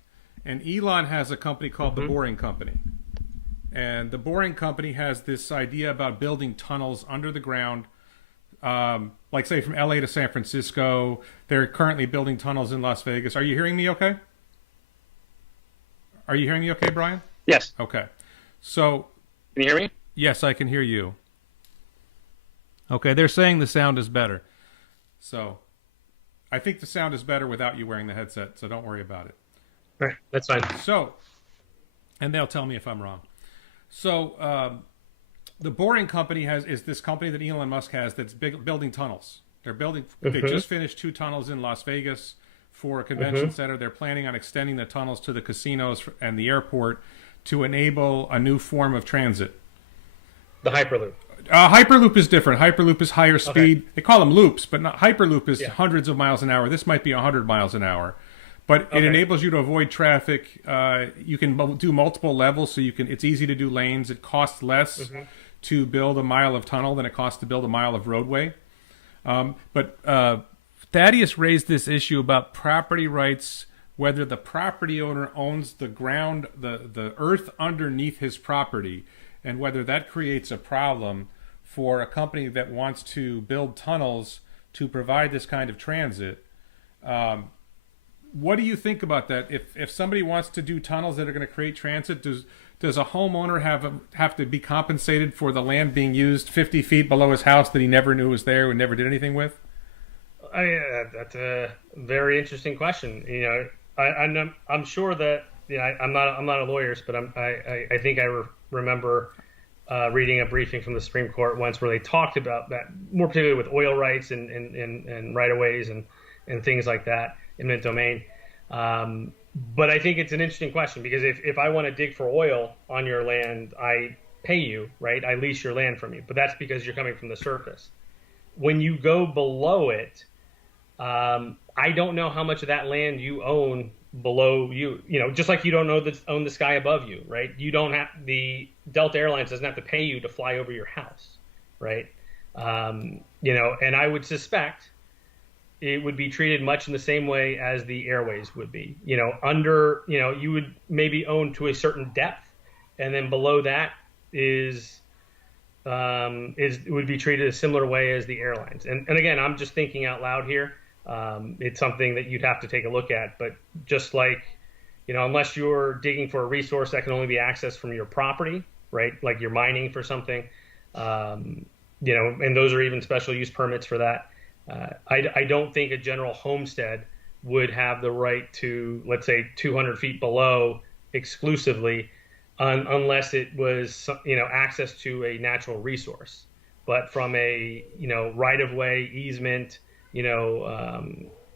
And Elon has a company called the Boring Company. And the Boring Company has this idea about building tunnels under the ground, like, say, from LA to San Francisco. They're currently building tunnels in Las Vegas. Are you hearing me okay? Are you hearing me okay, Brian? Yes. Okay. So... Can you hear me? Yes, I can hear you. Okay, they're saying the sound is better. So, I think the sound is better without you wearing the headset, so don't worry about it. All right, that's fine. So, and they'll tell me if I'm wrong. So, the Boring Company is this company that Elon Musk has that's building tunnels. They just finished 2 tunnels in Las Vegas for a convention center. They're planning on extending the tunnels to the casinos and the airport to enable a new form of transit. The Hyperloop. Hyperloop is different. Hyperloop is higher speed. Okay. They call them loops, but not Hyperloop is hundreds of miles an hour. This might be 100 miles an hour. But it enables you to avoid traffic. You can do multiple levels, so it's easy to do lanes. It costs less to build a mile of tunnel than it costs to build a mile of roadway. But Thaddeus raised this issue about property rights, whether the property owner owns the ground, the earth underneath his property, and whether that creates a problem for a company that wants to build tunnels to provide this kind of transit. What do you think about that? If somebody wants to do tunnels that are going to create transit, does a homeowner have to be compensated for the land being used 50 feet below his house that he never knew was there and never did anything with? That's a very interesting question. I'm sure that I'm not a lawyer, but I think I remember reading a briefing from the Supreme Court once where they talked about that, more particularly with oil rights and right-of-ways and things like that, eminent domain. But I think it's an interesting question because if I want to dig for oil on your land, I pay you, right? I lease your land from you, but that's because you're coming from the surface. When you go below it, I don't know how much of that land you own below you. Just like you don't own the sky above you, right? The Delta Airlines doesn't have to pay you to fly over your house, right? And I would suspect it would be treated much in the same way as the airways would be. You would maybe own to a certain depth, and then below that would be treated a similar way as the airlines. And again, I'm just thinking out loud here. It's something that you'd have to take a look at. But just like, unless you're digging for a resource that can only be accessed from your property, right? Like you're mining for something, and those are even special use permits for that. I don't think a general homestead would have the right to, let's say, 200 feet below exclusively, unless it was, access to a natural resource. But from a, right-of-way, easement,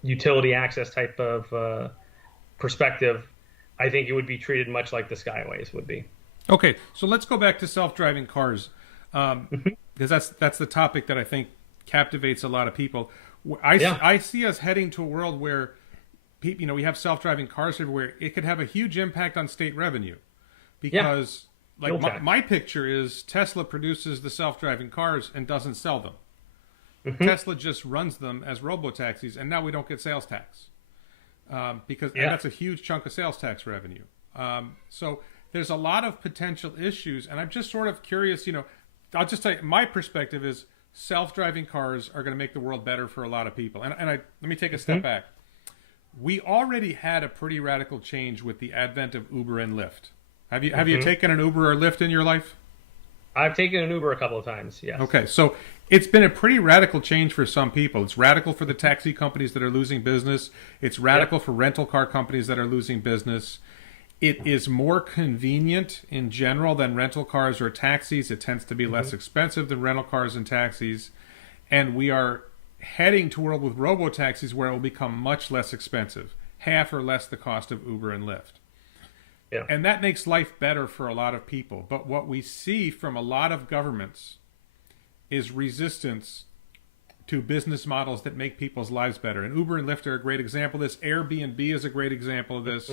utility access type of perspective, I think it would be treated much like the Skyways would be. Okay, so let's go back to self-driving cars, because that's the topic that I think captivates a lot of people. I see us heading to a world where people, we have self-driving cars everywhere. It could have a huge impact on state revenue because my picture is Tesla produces the self-driving cars and doesn't sell them. Tesla just runs them as robo-taxis, and now we don't get sales tax because and that's a huge chunk of sales tax revenue. So there's a lot of potential issues, and I'm just sort of curious. I'll just tell you, my perspective is self-driving cars are going to make the world better for a lot of people. And let me take a step back. We already had a pretty radical change with the advent of Uber and Lyft. Have you taken an Uber or Lyft in your life? I've taken an Uber a couple of times, yes. Okay, so it's been a pretty radical change for some people. It's radical for the taxi companies that are losing business. It's radical for rental car companies that are losing business. It is more convenient in general than rental cars or taxis. It tends to be less expensive than rental cars and taxis. And we are heading to a world with robo-taxis where it will become much less expensive, half or less the cost of Uber and Lyft. Yeah. And that makes life better for a lot of people. But what we see from a lot of governments is resistance to business models that make people's lives better. And Uber and Lyft are a great example of this. Airbnb is a great example of this.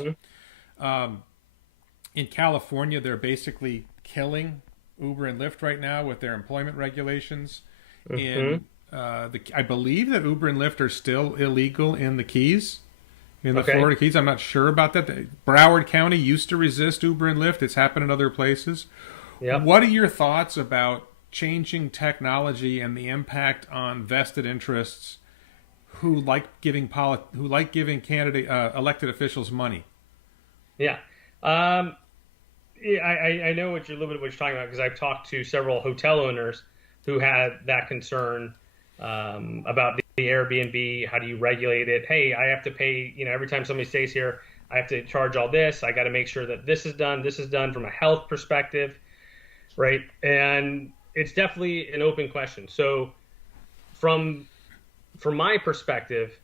In California, they're basically killing Uber and Lyft right now with their employment regulations. I believe that Uber and Lyft are still illegal in the Keys, in the Florida Keys. I'm not sure about that. Broward County used to resist Uber and Lyft. It's happened in other places. Yep. What are your thoughts about changing technology and the impact on vested interests who like giving elected officials money? Yeah. I know what you're talking about, because I've talked to several hotel owners who had that concern about the Airbnb. How do you regulate it? Hey, I have to pay, every time somebody stays here, I have to charge all this. I got to make sure that this is done from a health perspective, right? And it's definitely an open question. So from my perspective,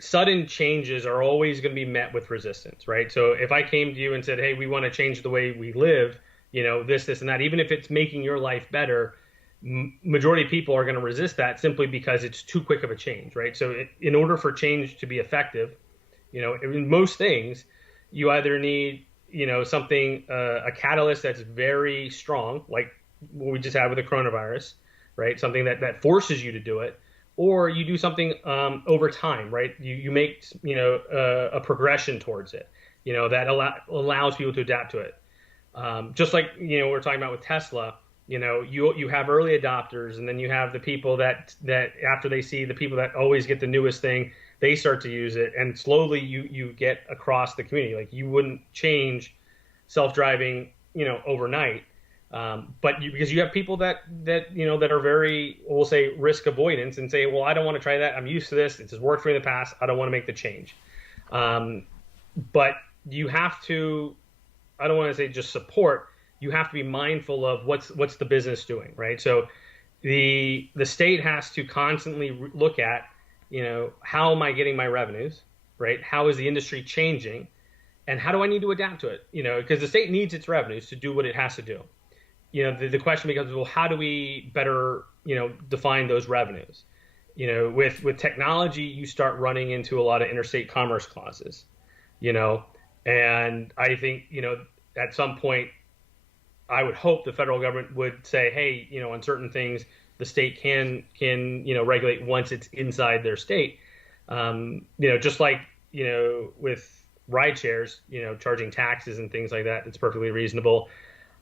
sudden changes are always going to be met with resistance, right? So if I came to you and said, hey, we want to change the way we live, this, and that, even if it's making your life better, majority of people are going to resist that simply because it's too quick of a change, right? So in order for change to be effective, in most things, you either need, something, a catalyst that's very strong, like what we just had with the coronavirus, right? Something that forces you to do it. Or you do something over time, right? You make a progression towards it, that allows people to adapt to it. Just like we're talking about with Tesla, you have early adopters, and then you have the people that after they see the people that always get the newest thing, they start to use it, and slowly you get across the community. Like, you wouldn't change self-driving overnight. But because you have people that are very, we'll say, risk avoidance, and say, well, I don't want to try that. I'm used to this. It's just worked for me in the past. I don't want to make the change. But you have to, I don't want to say just support. You have to be mindful of what's the business doing, right? So the state has to constantly look at, how am I getting my revenues, right? How is the industry changing, and how do I need to adapt to it? Because the state needs its revenues to do what it has to do. The question becomes, well, how do we better, define those revenues? With technology, you start running into a lot of interstate commerce clauses, and I think, at some point, I would hope the federal government would say, hey, on certain things, the state can regulate once it's inside their state. Just like, with ride shares, charging taxes and things like that, it's perfectly reasonable.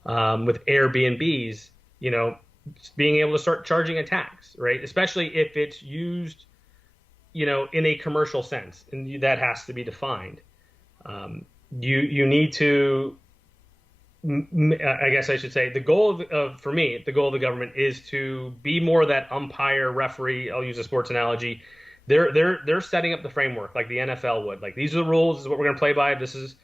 With Airbnbs, being able to start charging a tax, right? Especially if it's used, in a commercial sense, and that has to be defined. You need to, I guess I should say, the goal for me, the goal of the government is to be more that umpire, referee. I'll use a sports analogy. They're setting up the framework like the NFL would. Like, these are the rules. This is what we're going to play by. This is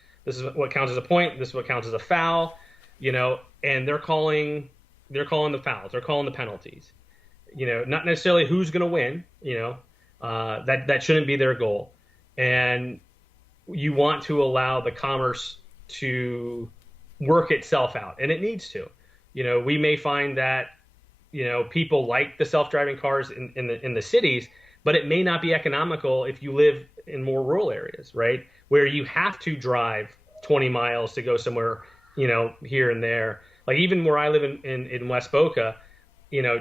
what counts as a point. This is what counts as a foul. And they're calling the fouls. They're calling the penalties. Not necessarily who's going to win. That shouldn't be their goal. And you want to allow the commerce to work itself out, and it needs to. We may find that people like the self-driving cars in the cities, but it may not be economical if you live in more rural areas, right, where you have to drive 20 miles to go somewhere, here and there. Like, even where I live in West Boca,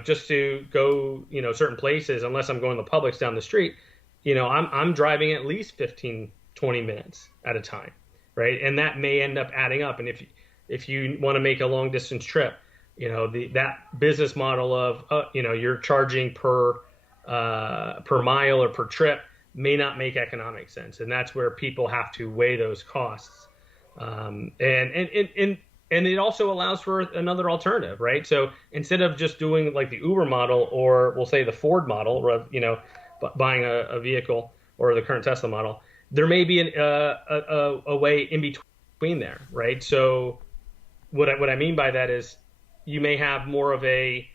just to go, certain places, unless I'm going to the Publix down the street, I'm driving at least 15, 20 minutes at a time. right? And that may end up adding up. And if you want to make a long distance trip, that business model of you're charging per mile or per trip may not make economic sense, and that's where people have to weigh those costs. And it also allows for another alternative, right? So instead of just doing like the Uber model, or we'll say the Ford model, buying a vehicle, or the current Tesla model, there may be a way in between there, right? So what I mean by that is you may have more of a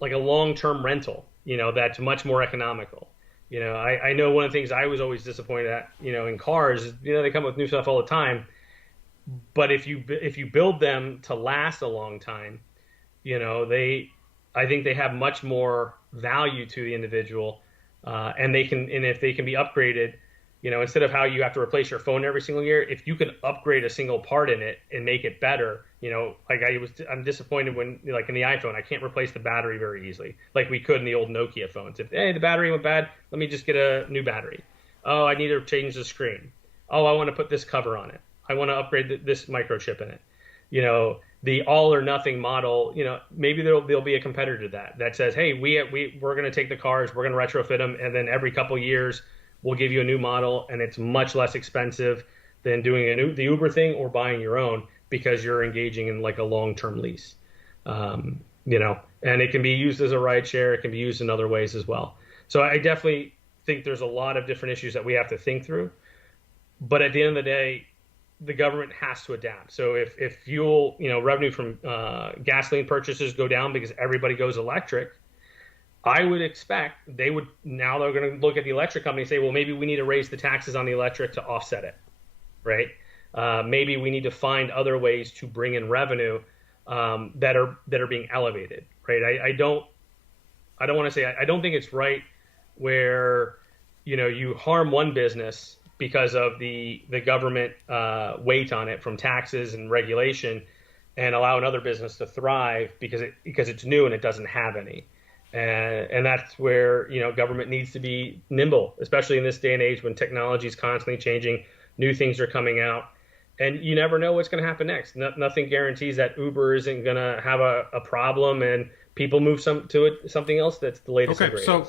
long-term rental, that's much more economical. I know one of the things I was always disappointed at, in cars is, they come with new stuff all the time. But if you build them to last a long time, I think they have much more value to the individual, and if they can be upgraded, instead of how you have to replace your phone every single year, if you can upgrade a single part in it and make it better, I'm disappointed when, like in the iPhone, I can't replace the battery very easily, like we could in the old Nokia phones. If, hey, the battery went bad, let me just get a new battery. Oh, I need to change the screen. Oh, I want to put this cover on it. I want to upgrade this microchip in it. The all or nothing model, maybe there'll be a competitor to that says, hey, we're going to take the cars, we're going to retrofit them, and then every couple years we'll give you a new model, and it's much less expensive than doing the Uber thing or buying your own, because you're engaging in like a long-term lease. And it can be used as a ride share. It can be used in other ways as well. So I definitely think there's a lot of different issues that we have to think through. But at the end of the day, the government has to adapt. So if fuel, revenue from gasoline purchases go down because everybody goes electric, I would expect they're going to look at the electric company and say, well, maybe we need to raise the taxes on the electric to offset it, right? Maybe we need to find other ways to bring in revenue that are being elevated, right? I don't want to say, I don't think it's right where you harm one business because of the government weight on it from taxes and regulation, and allow another business to thrive because it's new and it doesn't have any. And that's where government needs to be nimble, especially in this day and age when technology is constantly changing, new things are coming out, and you never know what's going to happen next. Nothing guarantees that Uber isn't going to have a problem and people move to something else that's the latest and greatest. So